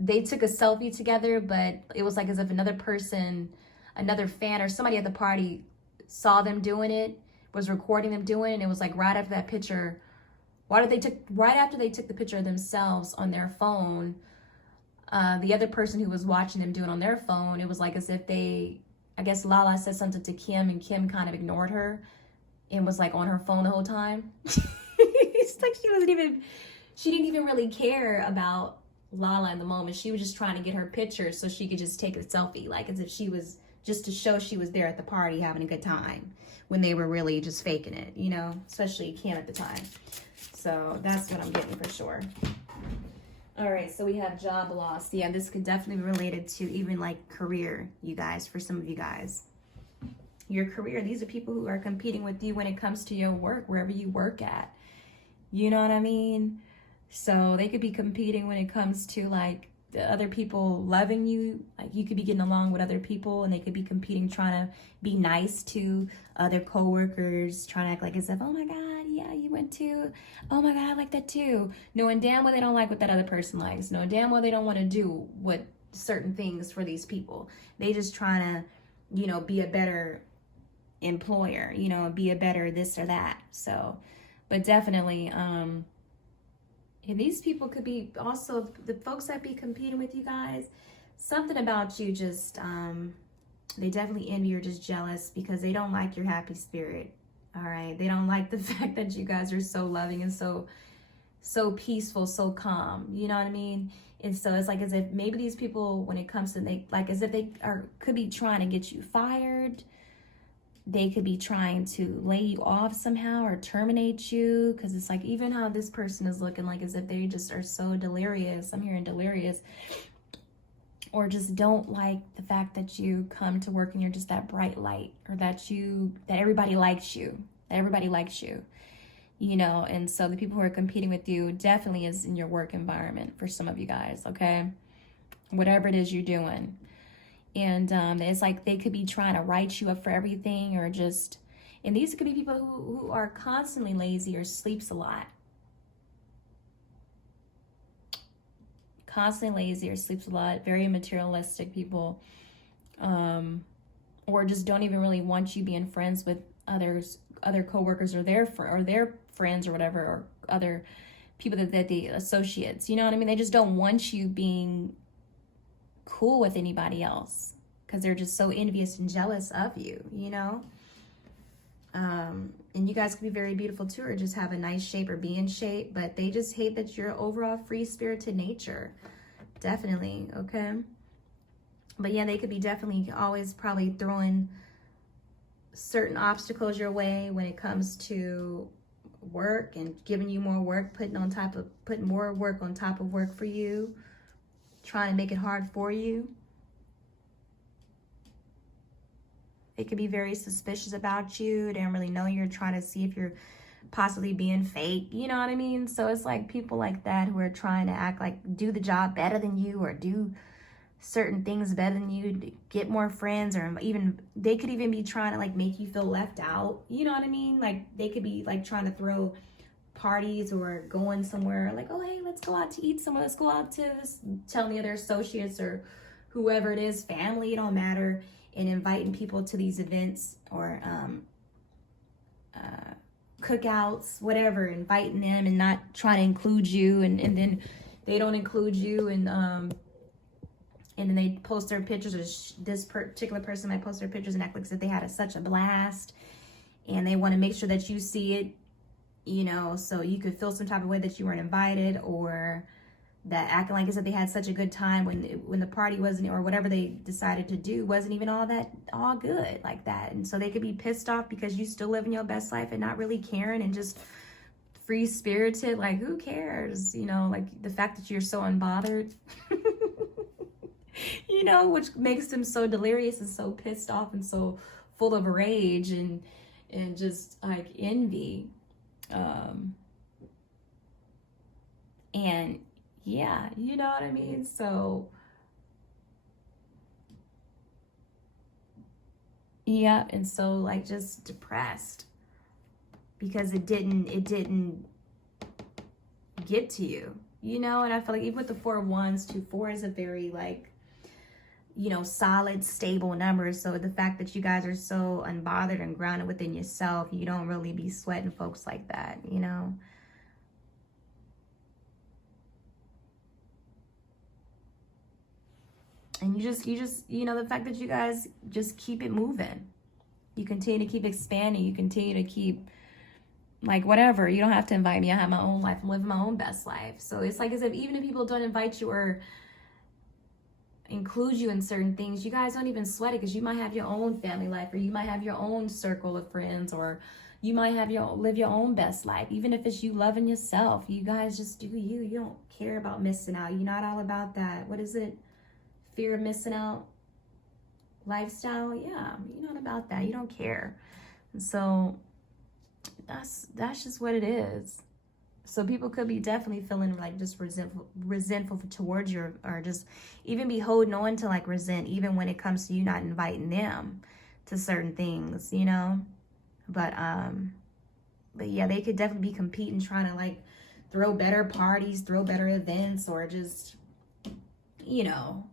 they took a selfie together, but it was like as if another person, another fan or somebody at the party saw them doing it, was recording them doing it, and it was like right after that picture, right after they took the picture of themselves on their phone, the other person who was watching them do it on their phone, it was like as if I guess Lala said something to Kim, and Kim kind of ignored her and was like on her phone the whole time. It's like she didn't even really care about Lala in the moment. She was just trying to get her picture so she could just take a selfie, like as if she was just to show she was there at the party having a good time, when they were really just faking it, you know, especially Kim at the time. So that's what I'm getting for sure. All right, so we have job loss. Yeah, this could definitely be related to even like career, you guys, for some of you guys. Your career, these are people who are competing with you when it comes to your work, wherever you work at. You know what I mean? So they could be competing when it comes to like the other people loving you. Like you could be getting along with other people, and they could be competing, trying to be nice to other coworkers, trying to act like as if, oh my God, yeah, you went to, oh my God, I like that too. Knowing damn well they don't like what that other person likes. Knowing damn well they don't want to do what certain things for these people. They just trying to, you know, be a better employer, you know, be a better this or that. So, but definitely, and these people could be also the folks that be competing with you guys. Something about you just, they definitely envy or just jealous because they don't like your happy spirit. All right. They don't like the fact that you guys are so loving and so peaceful, so calm. You know what I mean? And so it's like as if maybe these people, when it comes to as if they could be trying to get you fired. They could be trying to lay you off somehow or terminate you, because it's like even how this person is looking, like as if they just are so delirious. I'm hearing delirious, or just don't like the fact that you come to work and you're just that bright light, or that everybody likes you, you know. And so the people who are competing with you definitely is in your work environment for some of you guys, okay? Whatever it is you're doing. And it's like they could be trying to write you up for everything, or just, and these could be people who are constantly lazy or sleeps a lot. Constantly lazy or sleeps a lot, very materialistic people, or just don't even really want you being friends with other coworkers or their friends or whatever, or other people that the associates, you know what I mean? They just don't want you being cool with anybody else because they're just so envious and jealous of you, you know? And you guys could be very beautiful too, or just have a nice shape or be in shape, but they just hate that you're overall free-spirited nature. Definitely, okay? But yeah, they could be definitely always probably throwing certain obstacles your way when it comes to work and giving you more work, putting more work on top of work for you, trying to make it hard for you. They could be very suspicious about you. They don't really know you're trying to see if you're possibly being fake. You know what I mean? So it's like people like that who are trying to act like do the job better than you or do certain things better than you to get more friends, or even they could even be trying to like make you feel left out. You know what I mean? Like they could be like trying to throw parties or going somewhere like, oh, hey, let's go out to eat somewhere. Let's go out to this, telling the other associates or whoever it is, family, it don't matter, and inviting people to these events or cookouts, whatever, inviting them and not trying to include you, and then they don't include you, and then they post their pictures, or this particular person might post their pictures and act like that they had such a blast, and they want to make sure that you see it, you know, so you could feel some type of way that you weren't invited, or that acting like as if they had such a good time when the party wasn't, or whatever they decided to do wasn't even all good like that. And so they could be pissed off because you still living your best life and not really caring and just free spirited, like who cares, you know, like the fact that you're so unbothered. You know, which makes them so delirious and so pissed off and so full of rage and just like envy. And yeah, you know what I mean? So yeah, and so like just depressed because it didn't get to you, you know. And I feel like even with the 4 of Wands too, 4 is a very like, you know, solid, stable number. So the fact that you guys are so unbothered and grounded within yourself, you don't really be sweating folks like that, you know. And you just, you know, the fact that you guys just keep it moving. You continue to keep expanding. You continue to keep, like, whatever. You don't have to invite me. I have my own life. I'm living my own best life. So it's like as if even if people don't invite you or include you in certain things, you guys don't even sweat it because you might have your own family life, or you might have your own circle of friends, or you might have live your own best life. Even if it's you loving yourself, you guys just do you. You don't care about missing out. You're not all about that. What is it? Fear of missing out lifestyle. Yeah, you're not about that. You don't care. And so that's just what it is. So people could be definitely feeling like just resentful towards you, or just even be holding on to like resent, even when it comes to you not inviting them to certain things, you know. But yeah, they could definitely be competing, trying to like throw better parties, throw better events, or just, you know,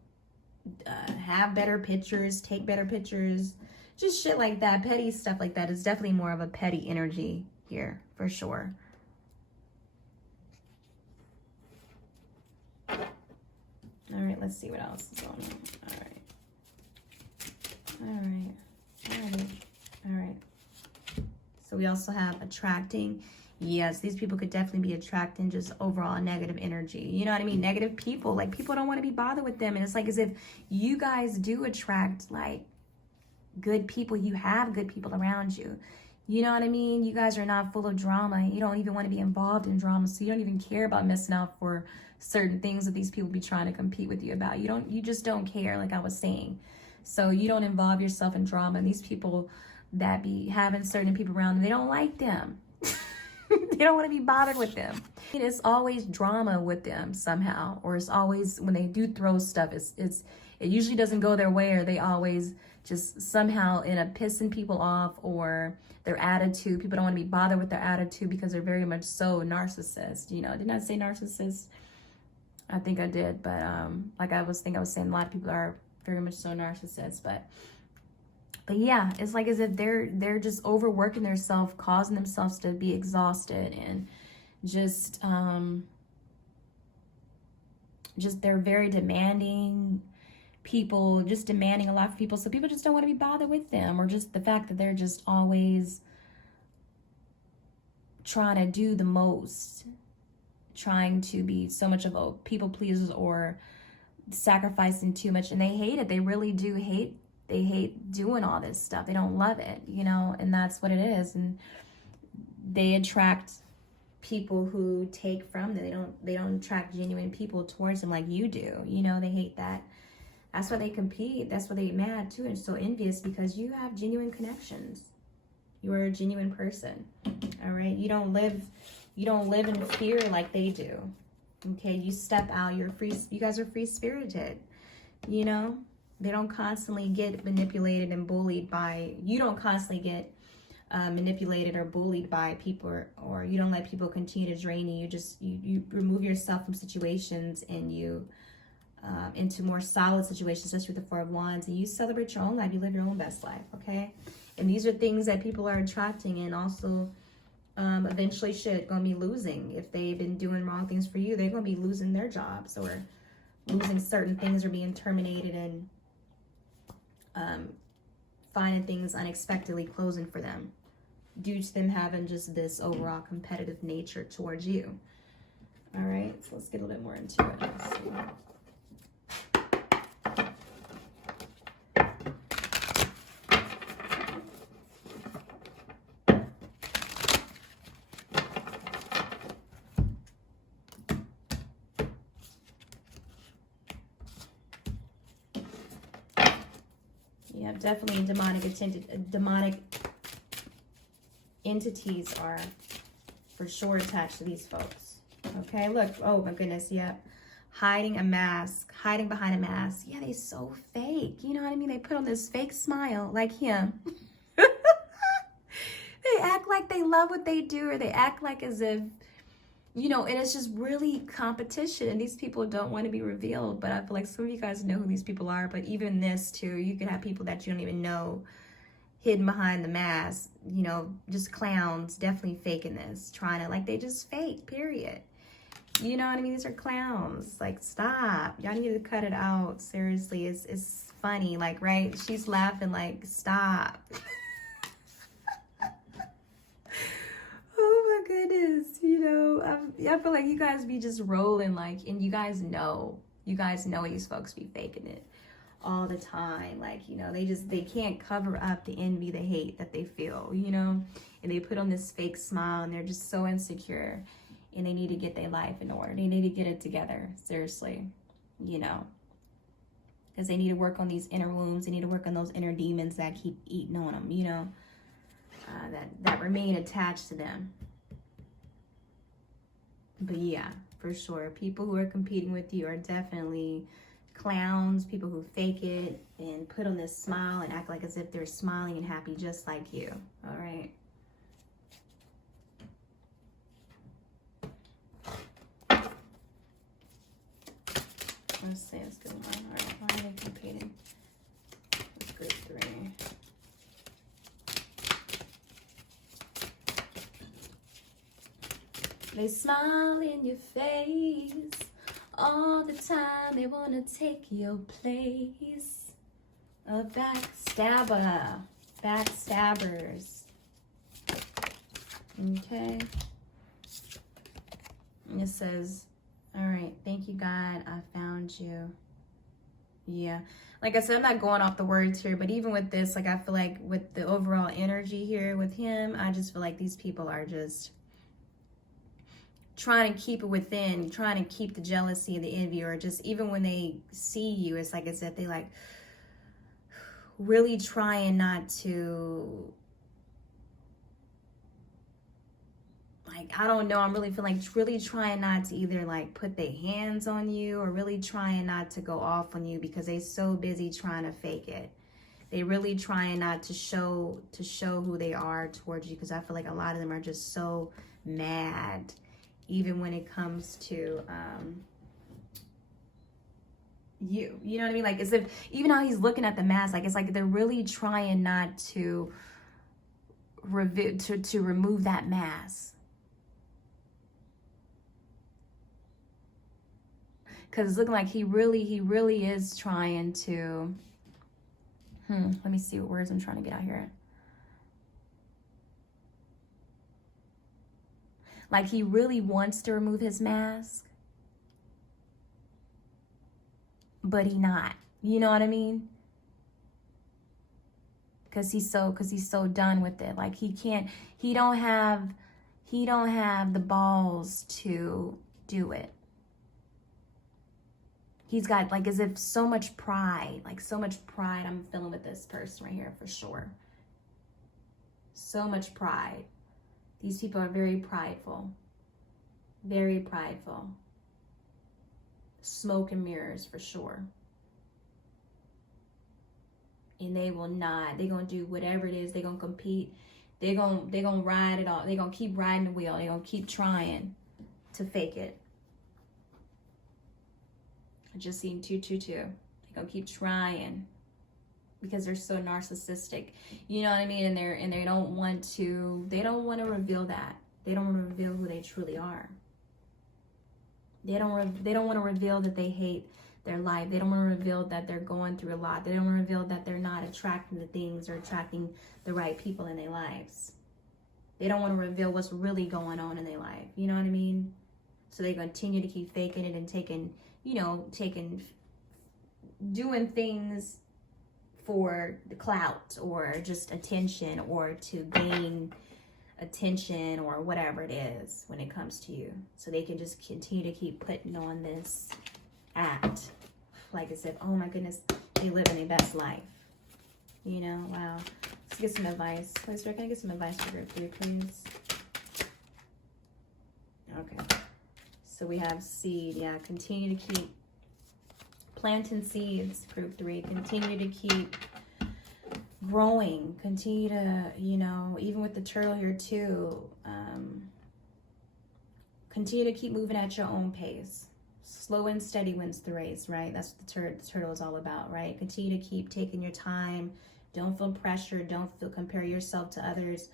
have better pictures, take better pictures, just shit like that. Petty stuff like that is definitely more of a petty energy here for sure. All right, let's see what else is going on. All right. So we also have attracting. Yes, these people could definitely be attracting just overall negative energy. You know what I mean? Negative people. Like, people don't want to be bothered with them. And it's like as if you guys do attract, like, good people. You have good people around you. You know what I mean? You guys are not full of drama. You don't even want to be involved in drama. So you don't even care about missing out for certain things that these people be trying to compete with you about. You just don't care, like I was saying. So you don't involve yourself in drama. And these people that be having certain people around them, they don't like them. They don't want to be bothered with them. It's always drama with them somehow, or it's always when they do throw stuff, it usually doesn't go their way, or they always just somehow end up pissing people off, or their attitude. People don't want to be bothered with their attitude because they're very much so narcissist. You know, didn't I say narcissist? I think I did, but like I was saying a lot of people are very much so narcissists, but yeah, it's like as if they're just overworking themselves, causing themselves to be exhausted, and just they're very demanding people, just demanding a lot of people. So people just don't want to be bothered with them, or just the fact that they're just always trying to do the most, trying to be so much of a people pleaser or sacrificing too much, and they hate it. They really do hate. They hate doing all this stuff. They don't love it, you know, and that's what it is. And they attract people who take from them. They don't attract genuine people towards them like you do. You know, they hate that. That's why they compete. That's why they get mad too and so envious, because you have genuine connections. You are a genuine person. All right. You don't live in fear like they do. Okay. You step out. You're free. You guys are free spirited. You know, they don't constantly get manipulated and bullied by, you don't constantly get manipulated or bullied by people, or you don't let people continue to drain you. You remove yourself from situations, and you into more solid situations, especially with the Four of Wands, and you celebrate your own life. You live your own best life. Okay. And these are things that people are attracting, and also eventually going to be losing. If they've been doing wrong things for you, they're going to be losing their jobs, or losing certain things, or being terminated, and finding things unexpectedly closing for them due to them having just this overall competitive nature towards you. All right, so let's get a little bit more into it. Let's see. Yeah, definitely demonic entities are for sure attached to these folks. Okay, look. Oh my goodness, yep. Hiding a mask, hiding behind a mask. Yeah, they so fake. You know what I mean? They put on this fake smile like him. They act like they love what they do, or they act like as if, you know, and it's just really competition, and these people don't want to be revealed. But I feel like some of you guys know who these people are. But even this too, you can have people that you don't even know hidden behind the mask, you know, just clowns, definitely faking this, trying to, like, they just fake, period. You know what I mean? These are clowns. Like, stop. Y'all need to cut it out. Seriously, it's funny. Like, right? She's laughing like, stop. Oh my goodness. You know, I feel like you guys be just rolling, like, and you guys know these folks be faking it all the time. Like, you know, they can't cover up the envy, the hate that they feel, you know, and they put on this fake smile, and they're just so insecure, and they need to get their life in order. They need to get it together, seriously, you know, because they need to work on these inner wounds. They need to work on those inner demons that keep eating on them, you know, that remain attached to them. But yeah, for sure, people who are competing with you are definitely clowns, people who fake it and put on this smile and act like as if they're smiling and happy just like you. All right. Let's see what's going on. All right, why are they competing? Let's go 3. They smile in your face all the time. They want to take your place. A backstabber. Backstabbers. Okay. And it says, all right, thank you, God, I found you. Yeah. Like I said, I'm not going off the words here, but even with this, like, I feel like with the overall energy here with him, I just feel like these people are just trying to keep it within, trying to keep the jealousy and the envy, or just even when they see you, it's like as if they like really trying not to, like, I don't know, I'm really feeling like really trying not to either like put their hands on you, or really trying not to go off on you, because they so busy trying to fake it. They really trying not to show who they are towards you, because I feel like a lot of them are just so mad, even when it comes to you know what I mean? Like, as if even how he's looking at the mask, like, it's like they're really trying not to remove that mask, because it's looking like he really is trying to let me see what words I'm trying to get out here. Like he really wants to remove his mask, but he not. You know what I mean? Because he's so done with it. Like he don't have the balls to do it. He's got, like, as if so much pride, I'm feeling with this person right here for sure. So much pride. These people are very prideful. Very prideful. Smoke and mirrors for sure. And they will not. They're going to do whatever it is. They're going to compete. They're going to ride it all. They're going to keep riding the wheel. They're going to keep trying to fake it. I just seen 222. They're going to keep trying because they're so narcissistic. You know what I mean? And they don't want to reveal that. They don't want to reveal who they truly are. They don't want to reveal that they hate their life. They don't want to reveal that they're going through a lot. They don't want to reveal that they're not attracting the things or attracting the right people in their lives. They don't want to reveal what's really going on in their life. You know what I mean? So they continue to keep faking it and doing things for the clout or just attention or to gain attention or whatever it is when it comes to you. So they can just continue to keep putting on this act like as if, oh my goodness, they live in their best life. You know, wow. Let's get some advice. Please, can I get some advice for group 3, please? Okay. So we have seed. Yeah, continue to keep planting seeds, group 3. Continue to keep growing. Continue to, even with the turtle here too, continue to keep moving at your own pace. Slow and steady wins the race, right? That's what the turtle is all about, right? Continue to keep taking your time. Don't feel pressure. Don't compare yourself to others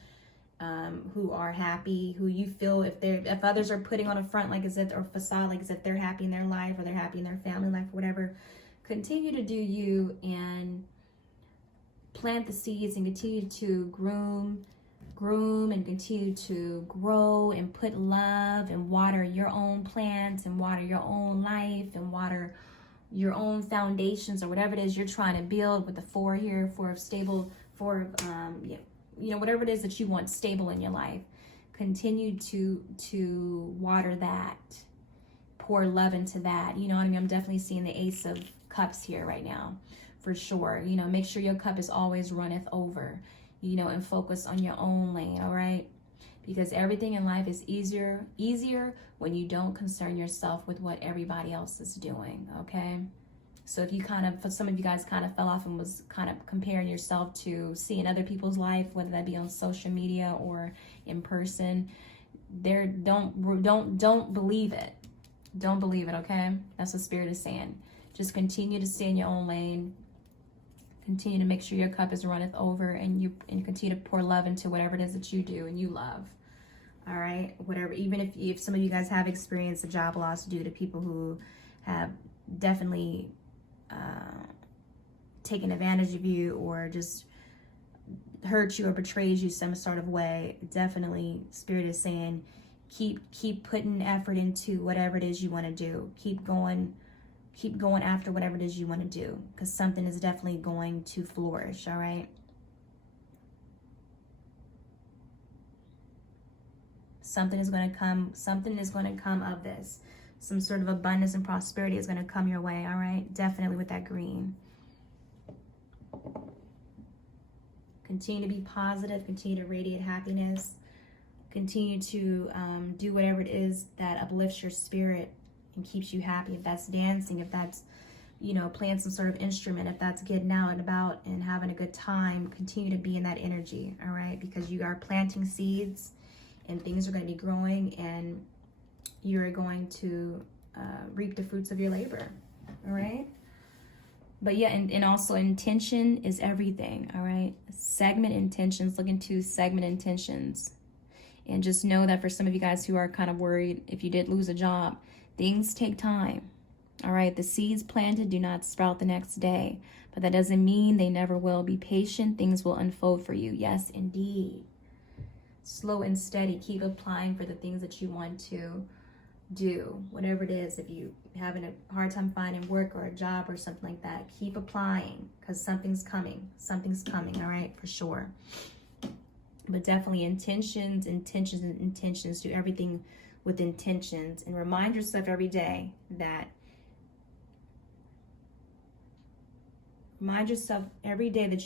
who are happy, who you feel if others are putting on a front like as if, or facade like as if they're happy in their life or they're happy in their family life or whatever. Continue to do you and plant the seeds and continue to groom and continue to grow and put love and water your own plants and water your own life and water your own foundations or whatever it is you're trying to build with the 4 here, whatever it is that you want stable in your life. Continue to water that, pour love into that. You know what I mean? I'm definitely seeing the Ace of Cups here right now, for sure. Make sure your cup is always runneth over, and focus on your own lane, all right? Because everything in life is easier when you don't concern yourself with what everybody else is doing, okay? So if you for some of you guys kind of fell off and was kind of comparing yourself to seeing other people's life, whether that be on social media or in person, don't believe it. Don't believe it, okay? That's what Spirit is saying. Just continue to stay in your own lane. Continue to make sure your cup is runneth over, and continue to pour love into whatever it is that you do and you love. All right, whatever. Even if some of you guys have experienced a job loss due to people who have definitely taken advantage of you or just hurt you or betrayed you some sort of way, definitely Spirit is saying keep putting effort into whatever it is you want to do. Keep going after whatever it is you want to do, because something is definitely going to flourish. All right, something is going to come of this. Some sort of abundance and prosperity is going to come your way. All right, definitely with that green. Continue to be positive. Continue to radiate happiness. Continue to do whatever it is that uplifts your spirit and keeps you happy. If that's dancing, if that's playing some sort of instrument, if that's getting out and about and having a good time, continue to be in that energy. All right, because you are planting seeds and things are going to be growing and you're going to reap the fruits of your labor. All right, but yeah, and also intention is everything. All right, segment intentions. Look into segment intentions, and just know that for some of you guys who are kind of worried if you did lose a job, things take time. All right, the seeds planted do not sprout the next day, but that doesn't mean they never will. Be patient. Things will unfold for you. Yes, indeed. slow and steady. Keep applying for the things that you want to do, whatever it is. If you having a hard time finding work or a job or something like that, keep applying, because something's coming. Something's coming, all right, for sure. But definitely intentions, intentions, and intentions. Do everything with intentions, and remind yourself every day that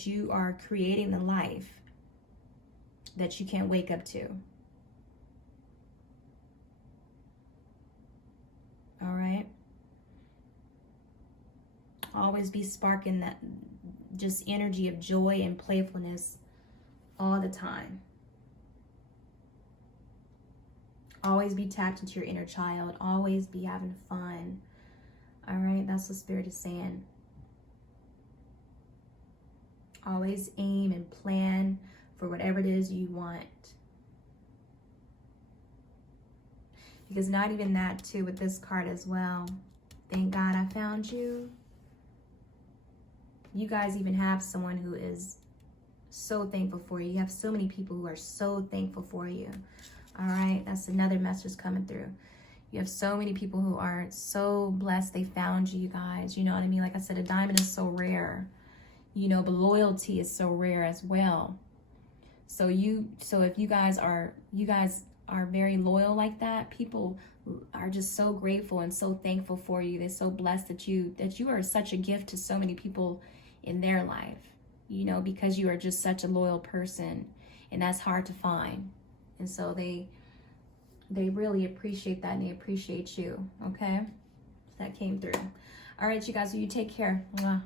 you are creating the life that you can't wake up to. All right? Always be sparking that just energy of joy and playfulness all the time. Always be tapped into your inner child. Always be having fun. All right? That's what Spirit is saying. Always aim and plan for whatever it is you want. Because not even that, too, with this card as well. Thank God I found you. You guys even have someone who is so thankful for you. You have so many people who are so thankful for you. All right, that's another message coming through. You have so many people who are so blessed they found you, you guys. You know what I mean? Like I said, a diamond is so rare. You know, but loyalty is so rare as well. So if you guys are very loyal like that, people are just so grateful and so thankful for you. They're so blessed that you are such a gift to so many people in their life, you know, because you are just such a loyal person, and that's hard to find. And so they really appreciate that, and they appreciate you. Okay, that came through. All right, you guys, you take care. Mwah.